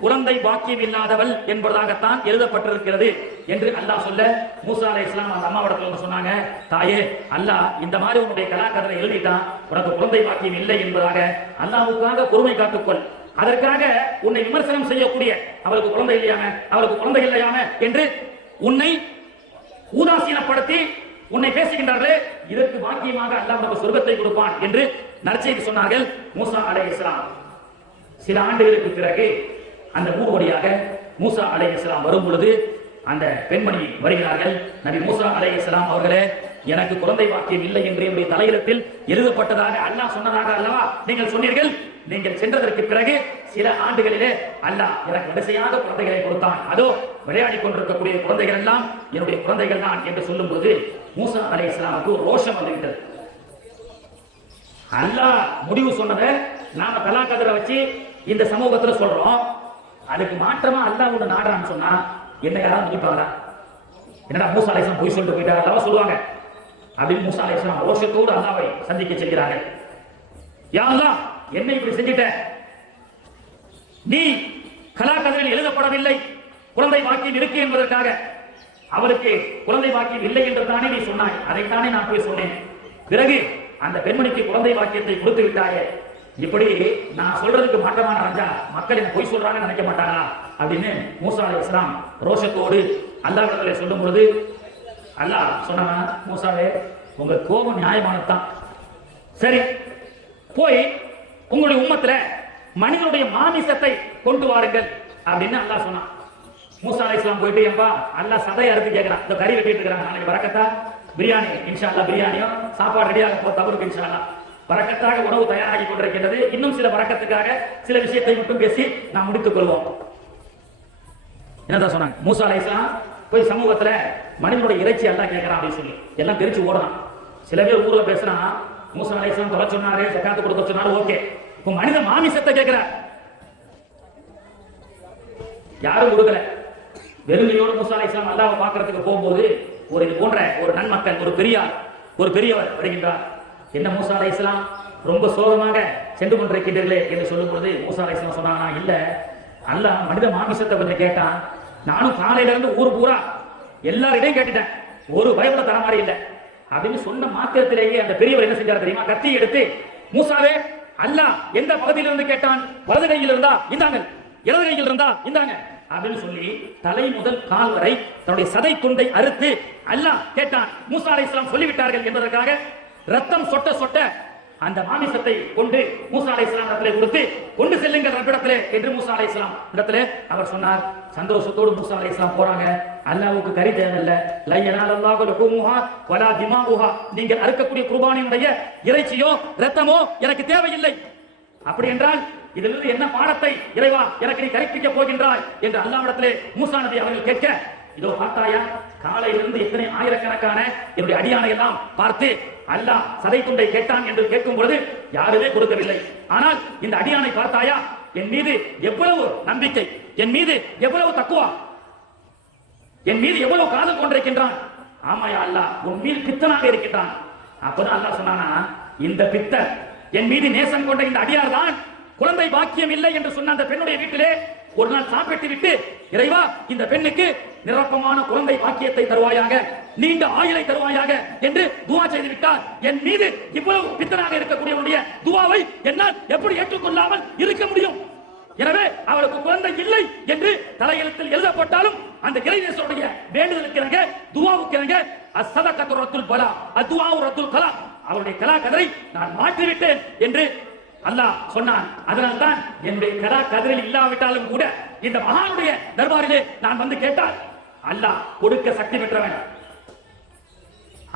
குழந்தை பாக்கியம் இல்லாதவள் என்பதாகத்தான் எழுதப்பட்டிருக்கிறது என்று அல்லாஹ் சொல்ல, மூசா அலைஹிஸ்ஸலாம் அந்த அம்மாவிடத்துல வந்து சொன்னாங்க, தாயே அல்லாஹ் இந்த மாதிரி உன்னுடைய கலா கதிரை எழுதிட்டான், உனக்கு குழந்தை பாக்கியம் இல்லை என்பதாக. அல்லாஹ்வுக்காக பொறுமை காத்துக்கொள். அதற்காக உன்னை விமர்சனம் செய்யக்கூடிய அவளுக்கு குழந்தை இல்லையாம அவளுக்கு குழந்தை இல்லையாம என்று உன்னை ஊதாசீனப்படுத்தி உன்னை பேசுகின்றார்களே, இதற்கு பாக்கியமாக அல்லாஹ் உனக்கு சொர்க்கத்தை கொடுப்பான் என்று நற்செய்தி சொன்னார்கள் மூசா அலைஹிஸ்ஸலாம். சில ஆண்டுகளுக்கு பிறகு அந்த ஊர் வழியாக மூசா அலைஹிஸ்ஸலாம் வரும் பொழுது அந்த பெண்மணி வருகிறார்கள். நபி மூசா அலைஹிஸ்ஸலாம் அவர்களே, எனக்கு குழந்தை பாக்கியம் இல்லை என்று என்னுடைய தலையிடத்தில் எழுதப்பட்டதாக அல்லாஹ் சொன்னதாக அல்லவா நீங்கள் சொன்னீர்கள்? நீங்கள் சென்றதற்கு பிறகு சில ஆண்டுகளிலே அல்லாஹ் எனக்கு வரிசையாக குழந்தைகளை கொடுத்தான், அதோ விளையாடி கொண்டிருக்கக்கூடிய குழந்தைகள் எல்லாம் என்னுடைய குழந்தைகள் தான் என்று சொல்லும் போது மூசா அலைஹிஸ்ஸலாமுக்கு ரோஷம் வந்துவிட்டது. அல்லாஹ் முடிவு சொன்னதை நாம தலாக்கதிரை வச்சு இந்த சமூகத்துல சொல்றோம், அதுக்கு மாற்றமா அல்லாஹ் ஒன்று நாடுறான்னு சொன்னா என்ன யாராவது முடிப்பாங்களா? என்னடா மூசா அலைஹிஸ்ஸலாம் போய் சொல்லிட்டு போயிட்டார் அல்லவா சொல்லுவாங்க. அப்படின்னு மூசா அலைஹிஸ்ஸலாம் ரோஷத்தோடு அல்லாஹ்வை சந்திக்க செல்கிறார்கள். யா அல்லாஹ், என்ன இப்படி செஞ்சிட்ட? நீ கலாக்கதிரில் எழுதப்படவில்லை குழந்தை பாக்கியம் இருக்கு என்பதற்காக. அவளுக்கு குழந்தை பாக்கியம் இல்லை என்று தானே நீ சொன்னாய், அதைத்தானே நான் போய் சொன்னேன். பிறகு அந்த பெண்மணிக்கு குழந்தை பாக்கியத்தை கொடுத்து விட்டாயே, இப்படி நான் சொல்றதுக்கு மாற்றமான ராஜா மக்கள் என்ன பொய் சொல்றாங்கன்னு நினைக்க மாட்டாங்களா அப்படின்னு மூசா அலைஹிஸ்ஸலாம் ரோஷத்தோடு அல்லாஹ்விடத்திலே சொல்லும் பொழுது அல்லாஹ் சொன்னா, மூசாவே உங்க கோபம் நியாயமானதுதான், சரி போய் உங்களுடைய உம்மத்துல மனிதனுடைய மாமிசத்தை கொண்டு வாருங்கள் அப்படின்னு அல்லாஹ் சொன்னான். மூசா அலைஹிஸ்ஸலாம் போயிட்டு, ஏன்பா அல்லாஹ் சதையை அறுத்து கேட்கிறான், இந்த கறி வெட்டிட்டு இருக்காங்க, நாளைக்கு பரக்கத்தா பிரியாணி இன்ஷா அல்லாஹ் பிரியாணியும் சாப்பாடு ரெடியாக போற தவறுக்கு இன்ஷா அல்லாஹ் பரக்கத்தாக உணவு தயாராகி கொண்டிருக்கின்றது. இன்னும் சில பரக்கத்துக்காக சில விஷயத்தை மட்டும் பேசி நாம் முடித்துக் கொள்வோம். என்னதான் சொன்னாங்க? மூசா அலைஹிஸ்ஸலாம் போய் சமூகத்துல மனிதனுடைய இறைச்சி எல்லாம் கேட்கறான் அப்படின்னு சொல்லி எல்லாம் தெரிச்சு ஓடலாம். சில பேர் ஊர்ல பேசுனா மூசா அலைஹிஸ்ஸலாம் தொலை சொன்னாரு, ஜகாத் கொடுக்க சொன்னாரு, ஓகே. இப்போ மனித மாமிசத்தை கேட்கிறார், யாரும் கொடுக்கல. வெறுமையோடு மூசா அலைஹிஸ்ஸலாம் அல்லாஹ்வை பார்க்கறதுக்கு போகும்போது ஒரு இது போன்ற ஒரு நன்மக்கள் ஒரு பெரியவர் வருகின்றார். என்ன மூசா அலைஹிஸ்ஸலாம் ரொம்ப சோகமாக சென்று கொண்டிருக்கின்றீர்களே என்று சொல்லும் பொழுது மூசா அலைஹிஸ்ஸலாம் சொன்னாங்க, இல்ல அல்லாஹ் மனித மாமிசத்தை பற்றி கேட்டான், நானும் காலையில இருந்து ஊர் பூரா எல்லாரிடையும் கேட்டுட்டேன், ஒரு பயப்பட தர மாதிரி இல்லை அப்படின்னு சொன்ன மாத்திரத்திலேயே அந்த பெரியவர் என்ன செஞ்சார் தெரியுமா? கத்தி எடுத்து, மூசாவே அல்லாஹ் எந்த பகுதியில் இருந்து கேட்டான்? வலது கையில் இருந்தா இந்தாங்க, இடது கையில் இருந்தா இந்தாங்க அப்படின்னு சொல்லி தலை முதல் கால் வரை தன்னுடைய சதை துண்டை அறுத்து அல்லாஹ் கேட்டான், மூசா அலைஹிஸ்ஸலாம் சொல்லிவிட்டார்கள் என்பதற்காக ரத்தம் சொட்ட சொட்ட அந்த மாமிசத்தை கொண்டு மூசா அலைஹிஸ்ஸலாம் இடத்திலே கொடுத்து கொண்டு செல்லுங்கள் ரப்பிடத்திலே என்று மூசா அலைஹிஸ்ஸலாம் இடத்திலே அவர் சொன்னார். சந்தோஷத்தோடு மூசா அலைஹிஸ்ஸலாம் போறாங்க. அல்லாஹ்வுக்கு கறி தேவையில்லை, லை யனாலல்லாஹு லஹூமுஹா வலா திமாஉஹா, நீங்கள் அறுக்கக்கூடிய குர்பானியுடைய இறைச்சியோ ரத்தமோ எனக்கு தேவையில்லை. அப்படி என்றால் இதிலிருந்து என்ன பாடத்தை இறைவா எனக்கு நீ கற்பிக்க போகின்றாய் என்று அல்லாஹ்விடத்திலே மூசா நபி அவர்கள் கேட்க, இதோ பார்த்தாயா காலையிலிருந்து எத்தனை ஆயிரக்கணக்கான என்னுடைய அடியானை எல்லாம் பார்த்து அல்லாஹ் சதை துண்டை கேட்டான் என்று கேட்கும் பொழுது யாருமே கொடுக்கவில்லை. ஆனால் இந்த அடியானை பார்த்தாயா, என் மீது எவ்வளவு நம்பிக்கை, என் மீது எவ்வளவு தக்குவா, என் மீது எவ்வளவு காதல் கொண்டிருக்கின்றான். ஆமாயா அல்லாஹ் உன் மீது பித்தனாக இருக்கின்றான். அப்பதான் அல்லாஹ் சொன்னானா, இந்த பித்தன் என் மீது நேசம் கொண்ட இந்த அடியார் தான் குழந்தை பாக்கியம் இல்லை என்று சொன்ன அந்த பெண்ணுடைய வீட்டிலே ஒரு நாள் சாப்பிட்டு விட்டு, இறைவா இந்த பெண்ணுக்கு நிரப்பமான குழந்தை பாக்கியத்தை தருவாயாக, நீண்ட ஆயுளை தருவாயாக என்று துவா செய்து விட்டார். என் மீது இவ்வளவு பித்தனாக இருக்கக்கூடிய துவாவை என்னால் எப்படி ஏற்றுக்கொள்ளாமல் இருக்க முடியும்? எனவே அவளுக்கு குழந்தை இல்லை என்று தலையெழுத்தில் எழுதப்பட்டாலும் அந்த இறைநேசருடைய வேண்டுதலுக்கு துவாவுக்கு அஸ்ஸதகத்து ரத்துல் பலா அத்வாஉ ரத்துல் கலா, அவருடைய கலா கதரை நான் மாற்றிவிட்டேன் என்று அல்லாஹ் சொன்னான். அதனால்தான் என்னுடைய கலா கதிரில் இல்லாவிட்டாலும் கூட இந்த மகானுடைய தர்பாரிலே நான் வந்து கேட்டால் அல்லாஹ் கொடுக்க சக்தி பெற்றவன்.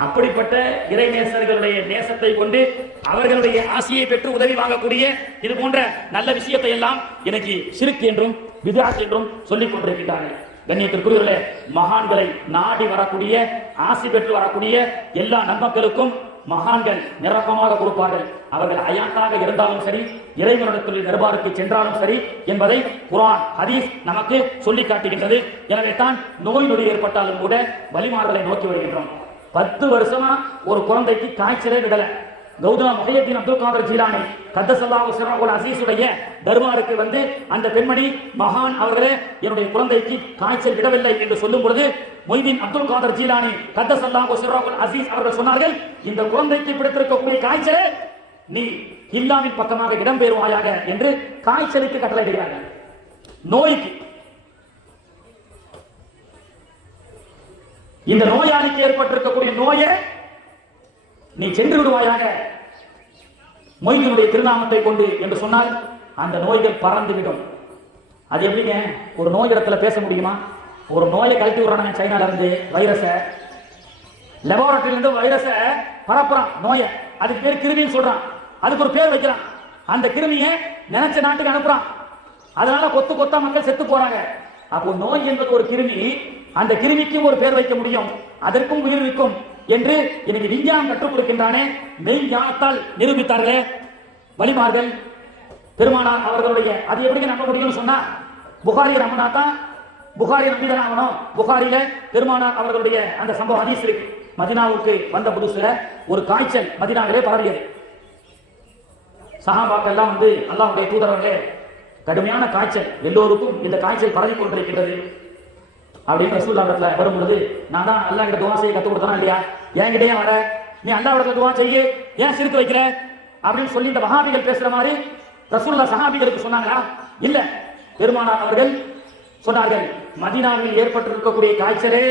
அப்படிப்பட்ட இறைநேசர்களுடைய நேசத்தை கொண்டு அவர்களுடைய ஆசையை பெற்று உதவி வாங்கக்கூடிய இது போன்ற நல்ல விஷயத்தை எல்லாம் எனக்கு ஷிர்க் என்றும் பித்அத் என்றும் சொல்லிக் கொண்டிருக்கிறார்கள். கண்ணியத்திற்குரியவர்களே, மகான்களை நாடி வரக்கூடிய ஆசி பெற்று வரக்கூடிய எல்லா நன்மக்களுக்கும் மகான்கள் நிரப்பமாக கொடுப்பார்கள். அவர்கள் அயாத்தாக இருந்தாலும் சரி, இறைவனிடத்தில் தர்பாருக்கு சென்றாலும் சரி என்பதை குர்ஆன் ஹதீஸ் நமக்கு சொல்லி காட்டுகின்றது. எனவே தான் நோய் நொடி ஏற்பட்டாலும் கூட வழிமாறுதலை நோக்கி வருகின்றோம். 10 வருஷமா ஒரு குழந்தைக்கு காய்ச்சலே விடல, கௌதம முஹையத்தீன் அப்துல் காதர் ஜீலானி கத்தஸல்லாஹு சிர்ரஹுல் அஸீஸுடைய தர்பாருக்கு வந்து அந்த பெண்மணி மகான் அவர்களே என்னுடைய குழந்தைக்கு காய்ச்சல் விடவில்லை என்று சொல்லும் பொழுது மொய்தீன் அப்துல் காதர் ஜீலானி கத்தஸல்லாஹு சிர்ரஹுல் அஸீஸ் அவர்கள் சொன்னார்கள், இந்த குழந்தைக்கு பிடித்திருக்கக்கூடிய காய்ச்சலே நீ இல்லாவின் பக்கமாக இடம்பெறுவாயாக என்று காய்ச்சலுக்கு கட்டளையிடுகிறார்கள். நோய்க்கு, இந்த நோயாளிக்கு ஏற்பட்டிருக்கக்கூடிய நோயை நீ சென்று விடுவாயாக மொய்தீனுடைய திருநாமத்தை கொண்டு என்று சொன்னால் அந்த நோய்கள் பறந்துவிடும். அது எப்படிங்க ஒரு நோய் இடத்துல பேச முடியுமா? ஒரு நோயை கழட்டி விடுறாங்க சைனால இருந்து வைரஸை, லெபார்டரியில இருந்து வைரஸை பரப்புறான் நோயை, அதுக்கு பேர் கிருமின்னு சொல்றான், அதுக்கு ஒரு பேர் வைக்கிறான், அந்த கிருமியை நினைச்ச நாட்டுக்கு அனுப்புறான், அதனால கொத்து கொத்தா மக்கள் செத்து போறாங்க. அப்போ நோய் என்பது ஒரு கிருமி, அந்த கிருமிக்கும் ஒரு பேர் வைக்க முடியும், அதற்கும் உயிர் இருக்கும் என்று இன்னைக்கு விஞ்ஞானம் கற்றுக் கொடுக்கின்றானே, மெய்ஞானத்தால் நிரூபித்தார்களே வலிமார்கள் பெருமானார் அவர்களுடைய. அது எப்படி நம்ப முடியும்னு சொன்னா புகாரி ரமணாத்தா, புகாரி நம்பிதான் ஆகணும். புகாரில பெருமானார் அவர்களுடைய அந்த சம்பவம் ஹதீஸ் இருக்கு. மதீனாவுக்கு வந்த புதுசுல ஒரு காய்ச்சல் மதீனாவிலே பரவியது. சஹாபாக்கள் எல்லாம் வந்து அல்லாஹ்வுடைய தூதரவர்களே கடுமையான காய்ச்சல், எல்லோருக்கும் இந்த காய்ச்சல் பரவி கொண்டிருக்கின்றது அப்படின்னு ரசூலுல்லாஹ் இடத்துல வரும் பொழுது, நான் தான் அல்லாஹ் கிட்ட துஆ செய்ய கத்து கொடுத்தனா இல்லையா, என்கிட்டயே வர நீ அல்லாஹ் இடத்துல துஆ செய்ய ஏன் சிரித்து வைக்கிற அப்படின்னு சொல்லி இந்த வஹாபிகள் பேசுற மாதிரி ரசூலுல்லாஹ் சஹாபிகளுக்கு சொன்னாங்களா? இல்ல, பெருமானார் அவர்கள் சொன்னார்கள், மதீனாவில் ஏற்பட்டிருக்கக்கூடிய காய்ச்சலே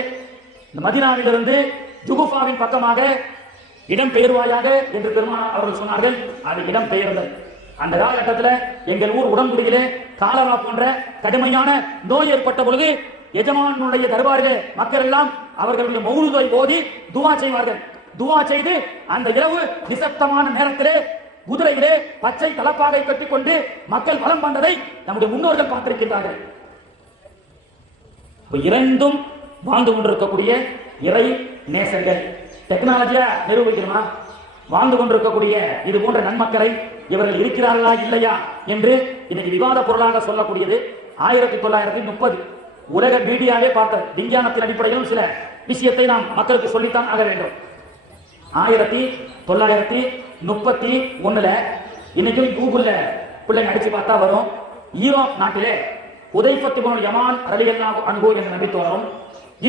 இந்த மதீனாவிலிருந்து ஜுகுஃபாவின் பக்கமாக இடம் பெயர்வாயாக என்று பெருமானார் அவர்கள் சொன்னார்கள். அது இடம் பெயர்ந்தது. அந்த காலகட்டத்தில் எங்கள் ஊர் உடன்படியிலே காலரா போன்ற கடுமையான நோய் ஏற்பட்ட பொழுது எஜமானுடைய தர்பாரிலே மக்கள் எல்லாம் அவர்களுடைய மௌலூதை ஓதி துஆ செய்வார்கள். துஆ செய்து அந்த இரவு நிசப்தமான நேரத்திலே குதிரையிலே பச்சை தலப்பாகை கட்டிக் கொண்டு மக்கள் வலம் வந்ததை நம்முடைய முன்னோர்கள் பார்த்திருக்கின்றார்கள். இரண்டும் வாழ்ந்து கொண்டிருக்கக்கூடிய இறை நேசர்கள். டெக்னாலஜியா நிரூபிக்கணுமா? வாழ்ந்து கொண்டிருக்கக்கூடிய இது போன்ற நன்மக்களை இவர்கள் இருக்கிறார்களா இல்லையா என்று இன்னைக்கு விவாத பொருளாக சொல்லக்கூடியது 1930 உலக மீடியாவே பார்த்தது. விஞ்ஞானத்தின் அடிப்படையிலும் சில விஷயத்தை நாம் மக்களுக்கு சொல்லித்தான் ஆக வேண்டும். 1931 இன்னைக்கும் கூகுள்ல பிள்ளைங்க அடிச்சு பார்த்தா வரும். ஈராக் நாட்டிலே ஹுதைஃபத் இப்னு யமான் ரலியல்லாஹு அன்ஹு என்ற நபித்தோழரும்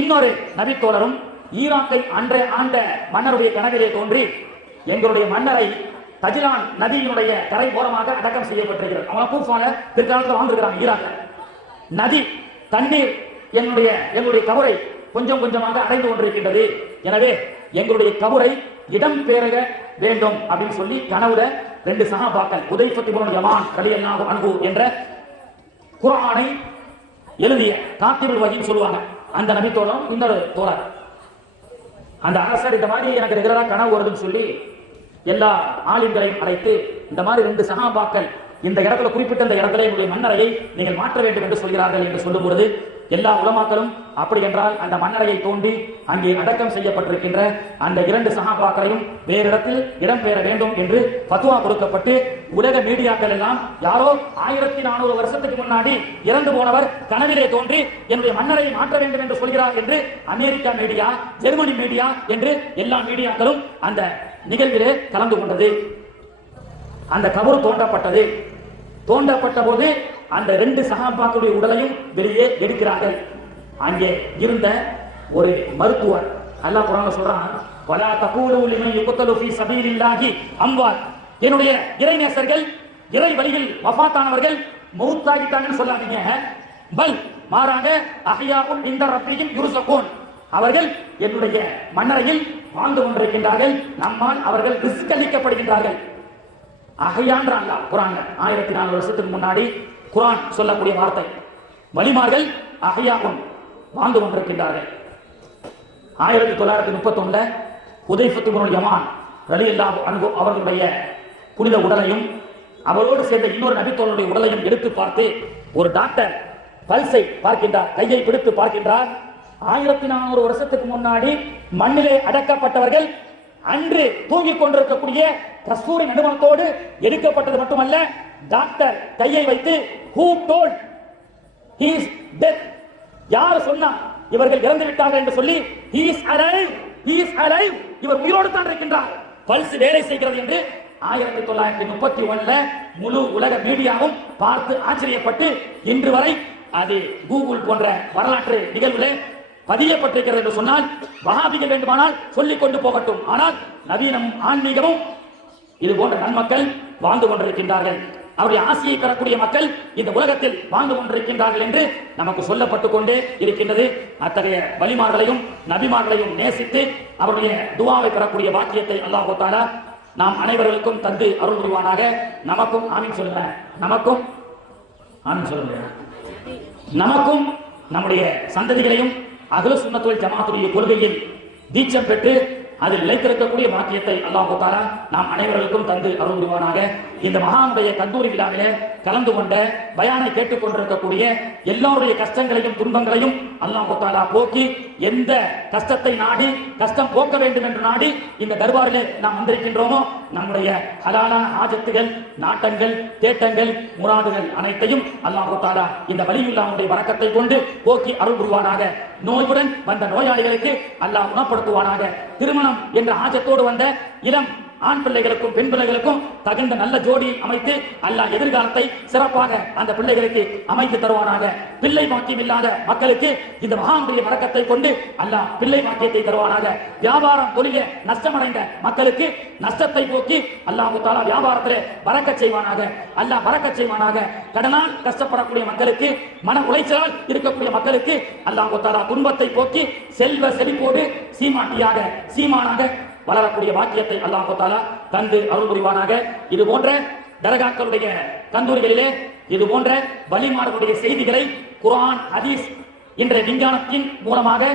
இன்னொரு நபித்தோழரும் ஈராக்கை அன்றைய ஆண்ட மன்னருடைய கனவிலே தோன்றி எங்களுடைய மன்னரை தஜிலான் நதியினுடைய கரை ஓரமாக அடக்கம் செய்யப்பட்டிருக்கிறது. அவங்க கூஃபால பிற்காலத்தில் வாழ்ந்திருக்கிறாங்க. ஈராக்க நதி தண்ணீர் எங்களுடைய கபரை கொஞ்சம் கொஞ்சமாக அடைந்து கொண்டிருக்கின்றது. எனவே எங்களுடைய கபரை இடம் பெயர வேண்டும் அப்படின்னு சொல்லி கனவுல 2 சஹாபாக்கள் ஹுதைஃபத் இப்னு யமான் ரலியல்லாஹு அன்ஹு என்ற குர்ஆனை எழுதிய காத்திபுல் வஹீன்னு சொல்லுவாங்க. அந்த நபித்தோழரும் இன்னொரு தோழர். அந்த அரசர் இந்த மாதிரி எனக்கு ரெகுலரா கனவு வருதுன்னு சொல்லி எல்லா ஆலிம்களையும் அழைத்து இந்த மாதிரி 2 சஹாபாக்கள் இந்த இடத்துல குறிப்பிட்ட இந்த இடத்துல என்னுடைய மன்னரையை நீங்கள் மாற்ற வேண்டும் என்று சொல்கிறார்கள் என்று சொல்லும் பொழுது எல்லா உலமாக்களும் அப்படி என்றால் அந்த மன்னரையை தோண்டி அங்கே அடக்கம் செய்யப்பட்டிருக்கின்ற அந்த 2 சஹாபாக்களையும் வேறு இடத்தில் இடம்பெயர வேண்டும் என்று ஃபத்வா கொடுக்கப்பட்டு உலக மீடியாக்கள் எல்லாம் யாரோ 1400 வருஷத்துக்கு முன்னாடி இறந்து போனவர் கனவிலே தோன்றி என்னுடைய மன்னரையை மாற்ற வேண்டும் என்று சொல்கிறார் என்று அமெரிக்கா மீடியா, ஜெர்மனி மீடியா என்று எல்லா மீடியாக்களும் அந்த நிகழ்விலே கலந்து கொண்டது. அந்த கபர் தோண்டப்பட்டது. தோண்டப்பட்ட போது அந்த 2 சஹாபாக்களுடைய உடலையும் வெளியே எடுக்கிறார்கள். அங்கே இருந்த ஒரு மருத்துவர், அல்லாஹ் குர்ஆன்ல சொல்றான், வலா தகூலு லிமன் யுக்தலு ஃபீ சபீலில்லாஹி அம்வாத், என்னுடைய இறைநேசர்கள் இறை வழியில் வஃபாத்தானவர்கள் மௌத்தாகிட்டாங்கன்னு சொல்லாதீங்க, பல் மாறாக அஹ்யாஉன் இன்த ரப்பிஹிம் யுர்ஸகூன், அவர்கள் என்னுடைய மன்னரையில் வாழ்ந்து கொண்டிருக்கின்றார்கள், நம்மால் அவர்கள் ரிஸ்க் அளிக்கப்படுகின்றார்கள். அஹ்யான்ற அல்லாஹ் குர்ஆன்ல 1400 வருஷத்துக்கு முன்னாடி குர்ஆன் சொல்லக்கூடிய வார்த்தை. வலிமார்கள் அஹ்யாஉன் வாழ்ந்து கொண்டிருக்கின்றார்கள். 1931 ஹுதைஃபத் இப்னு யமான் ரலியல்லாஹு அன்ஹு அவர்களுடைய புனித உடலையும் அவரோடு சேர்ந்த இன்னொரு நபித்தோழருடைய உடலையும் எடுத்து பார்த்து ஒரு டாக்டர் பல்ஸை பார்க்கின்றார், கையை பிடித்து பார்க்கின்றார். 1400 வருஷத்துக்கு முன்னாடி மண்ணிலே அடக்கப்பட்டவர்கள் அன்று தூங்கிக் கொண்டிருக்கக்கூடிய கஸ்தூரி நடுமணத்தோடு எடுக்கப்பட்டது மட்டுமல்ல, டாக்டர் கையை வைத்து who told he is dead, யார் சொன்னா இவர்கள் இறந்து விட்டார்கள் என்று சொல்லி he is alive, இவர் உயிரோடு தான் இருக்கின்றார் பல்ஸ் வேலை செய்கிறது என்று 1931 முழு உலக மீடியாவும் பார்த்து ஆச்சரியப்பட்டு இன்று வரை அது கூகுள் போன்ற வரலாற்று நிகழ்வுல பதியப்பட்டிருக்கிறது என்று சொன்னால் வஹாபிகள் வேண்டுமானால் சொல்லிக் கொண்டு போகட்டும். ஆனால் நவீனமும் ஆன்மீகமும் இது போன்ற நன்மக்கள் வாழ்ந்து கொண்டிருக்கின்றார்கள். அவருடைய ஆசையை பெறக்கூடிய மக்கள் இந்த உலகத்தில் வாழ்ந்து கொண்டிருக்கின்றார்கள் என்று நமக்கு சொல்லப்பட்டுக் கொண்டே இருக்கின்றது. அத்தகைய வலிமார்களையும் நபிமார்களையும் நேசித்து அவருடைய துஆவை பெறக்கூடிய பாக்கியத்தை அல்லாஹ் தஆலா நாம் அனைவர்களுக்கும் தந்து அருள் புரிவானாக. நமக்கும் ஆமீன் சொல்லுங்க. நமக்கும் ஆமீன் சொல்லுங்க. நமக்கும் நம்முடைய சந்ததிகளையும் அஹ்லுஸ் சுன்னத் வல் ஜமாஅத்துடைய கொள்கையில் தீட்சம் பெற்று அதில் நிலைத்திருக்கக்கூடிய பாக்கியத்தை அல்லாஹ் தஆலா நாம் அனைவருக்கும் தந்து அருள் புரிவானாக. இந்த மகானுடைய கந்தூரி விழாவிலே கலந்து கொண்ட பயானை கேட்டுக் கொண்டிருக்கக்கூடிய எல்லாருடைய கஷ்டங்களையும் துன்பங்களையும் அல்லாஹ் தஆலா போக்கி எந்த கஷ்டத்தை நாடி கஷ்டம் போக்க வேண்டும் என்று நாடி இந்த தர்பாரிலே நாம் வந்திருக்கின்றோமோ நம்முடைய ஹலாலான ஆஜத்துகள் நாட்டங்கள் தேட்டங்கள் முராதுகள் அனைத்தையும் அல்லாஹ் தஆலா இந்த வலியுல்லாஹ்வுடைய வரக்கத்தை கொண்டு போக்கி அருள் புரிவானாக. நோயுடன் வந்த நோயாளிகளுக்கு அல்லாஹ் குணப்படுத்துவானாக. திருமணம் என்ற ஆஜத்தோடு வந்த இளம் ஆண் பிள்ளைகளுக்கும் பெண் பிள்ளைகளுக்கும் தகுந்த நல்ல ஜோடி அமைத்து அல்லாஹ் எதிர்காலத்தை சிறப்பாக அந்த பிள்ளைகளுக்கு அமைத்து தருவானாக. பிள்ளை பாக்கியம் இல்லாத மக்களுக்கு இந்த மகானுடைய வரக்கத்தை கொண்டு அல்லாஹ் பிள்ளை பாக்கியத்தை தருவானாக. வியாபாரம் தொழில நஷ்டமடைந்த மக்களுக்கு நஷ்டத்தை போக்கி அல்லாஹ் தஆலா வியாபாரத்திலே பரக்கத் செய்வானாக. அல்லாஹ் பரக்கத் செய்வானாக. கடனால் கஷ்டப்படக்கூடிய மக்களுக்கு மன உளைச்சலால் இருக்கக்கூடிய மக்களுக்கு அல்லாஹ் தஆலா துன்பத்தை போக்கி செல்வ செழிப்போடு சீமானாக வளரக்கூடிய வாக்கியத்தை அல்லாஹ் தஆலா தந்து அருள் புரிவானாக. இது போன்ற தரகாக்களுடைய கந்தூரிகளிலே இது போன்ற வலிமார்களுடைய செய்திகளை குர்ஆன் ஹதீஸ் இன்றைய விஞ்ஞானத்தின் மூலமாக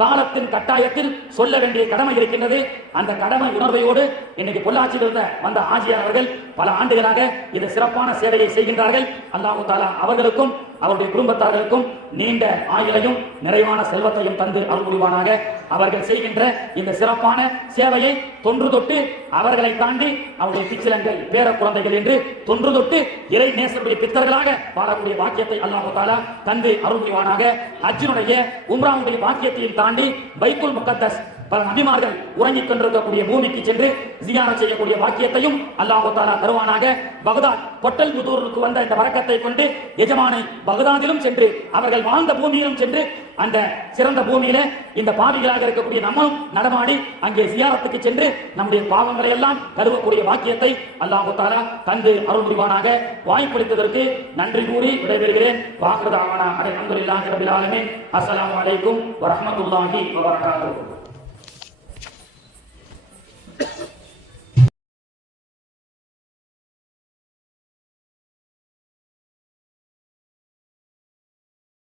காலத்தின் கட்டாயத்தில் சொல்ல வேண்டிய கடமை இருக்கின்றது. அந்த கடமை உணர்வையோடு இன்னைக்கு பொள்ளாச்சியிலிருந்து வந்த ஆஜியார் அவர்கள் பல ஆண்டுகளாக இது சிறப்பான சேவையை செய்கின்றார்கள். அல்லாஹ் தஆலா அவர்களுக்கும் அவருடைய குடும்பத்தார்களுக்கும் நீண்ட ஆயுளையும் நிறைவான செல்வத்தையும் தந்து அருள் புரிவானாக. அவர்கள் செய்கின்ற இந்த சிறப்பான சேவையை தொன்று தொட்டு அவர்களை தாண்டி அவருடைய பிச்சிலங்கள் பேர குழந்தைகள் என்று தொன்று தொட்டு இறை நேசருடைய பித்தர்களாக வாழக்கூடிய பாக்கியத்தை அல்லாஹ் தஆலா தந்து அருள் புரிவானாக. ஹஜ்ஜினுடைய உம்ராவுடைய பாக்கியத்தையும் தாண்டி பைத்துல் முகத்தஸ் பல நபிமார்கள் உறங்கிக் கொண்டிருக்கக்கூடிய பூமிக்கு சென்று ஜியாரத் செய்யக்கூடிய பாக்கியத்தையும் அல்லாஹ் தஆலா தருவானாக. பகதாத் பொட்டல் புதூருக்கு வந்த இந்த வரக்கத்தை கொண்டு எஜமானை பகதாதிலும் சென்று அவர்கள் வாழ்ந்த பூமியிலும் சென்று அந்த சிறந்த பூமியில இந்த பாவிகளாக இருக்கக்கூடிய நம்மளும் நடமாடி அங்கே ஜியாரத்துக்கு சென்று நம்முடைய பாவங்களை எல்லாம் கழுவக்கூடிய பாக்கியத்தை அல்லாஹ் தஆலா தந்து அருள் புரிவானாக. வாய்ப்பளித்ததற்கு நன்றி கூறி விடைபெறுகிறேன். வாஹிரு தஅவானா அல்ஹம்துலில்லாஹி ரப்பில் ஆலமீன். அஸ்ஸலாமு அலைக்கும் வரஹ்மத்துல்லாஹி வபரகாத்துஹு.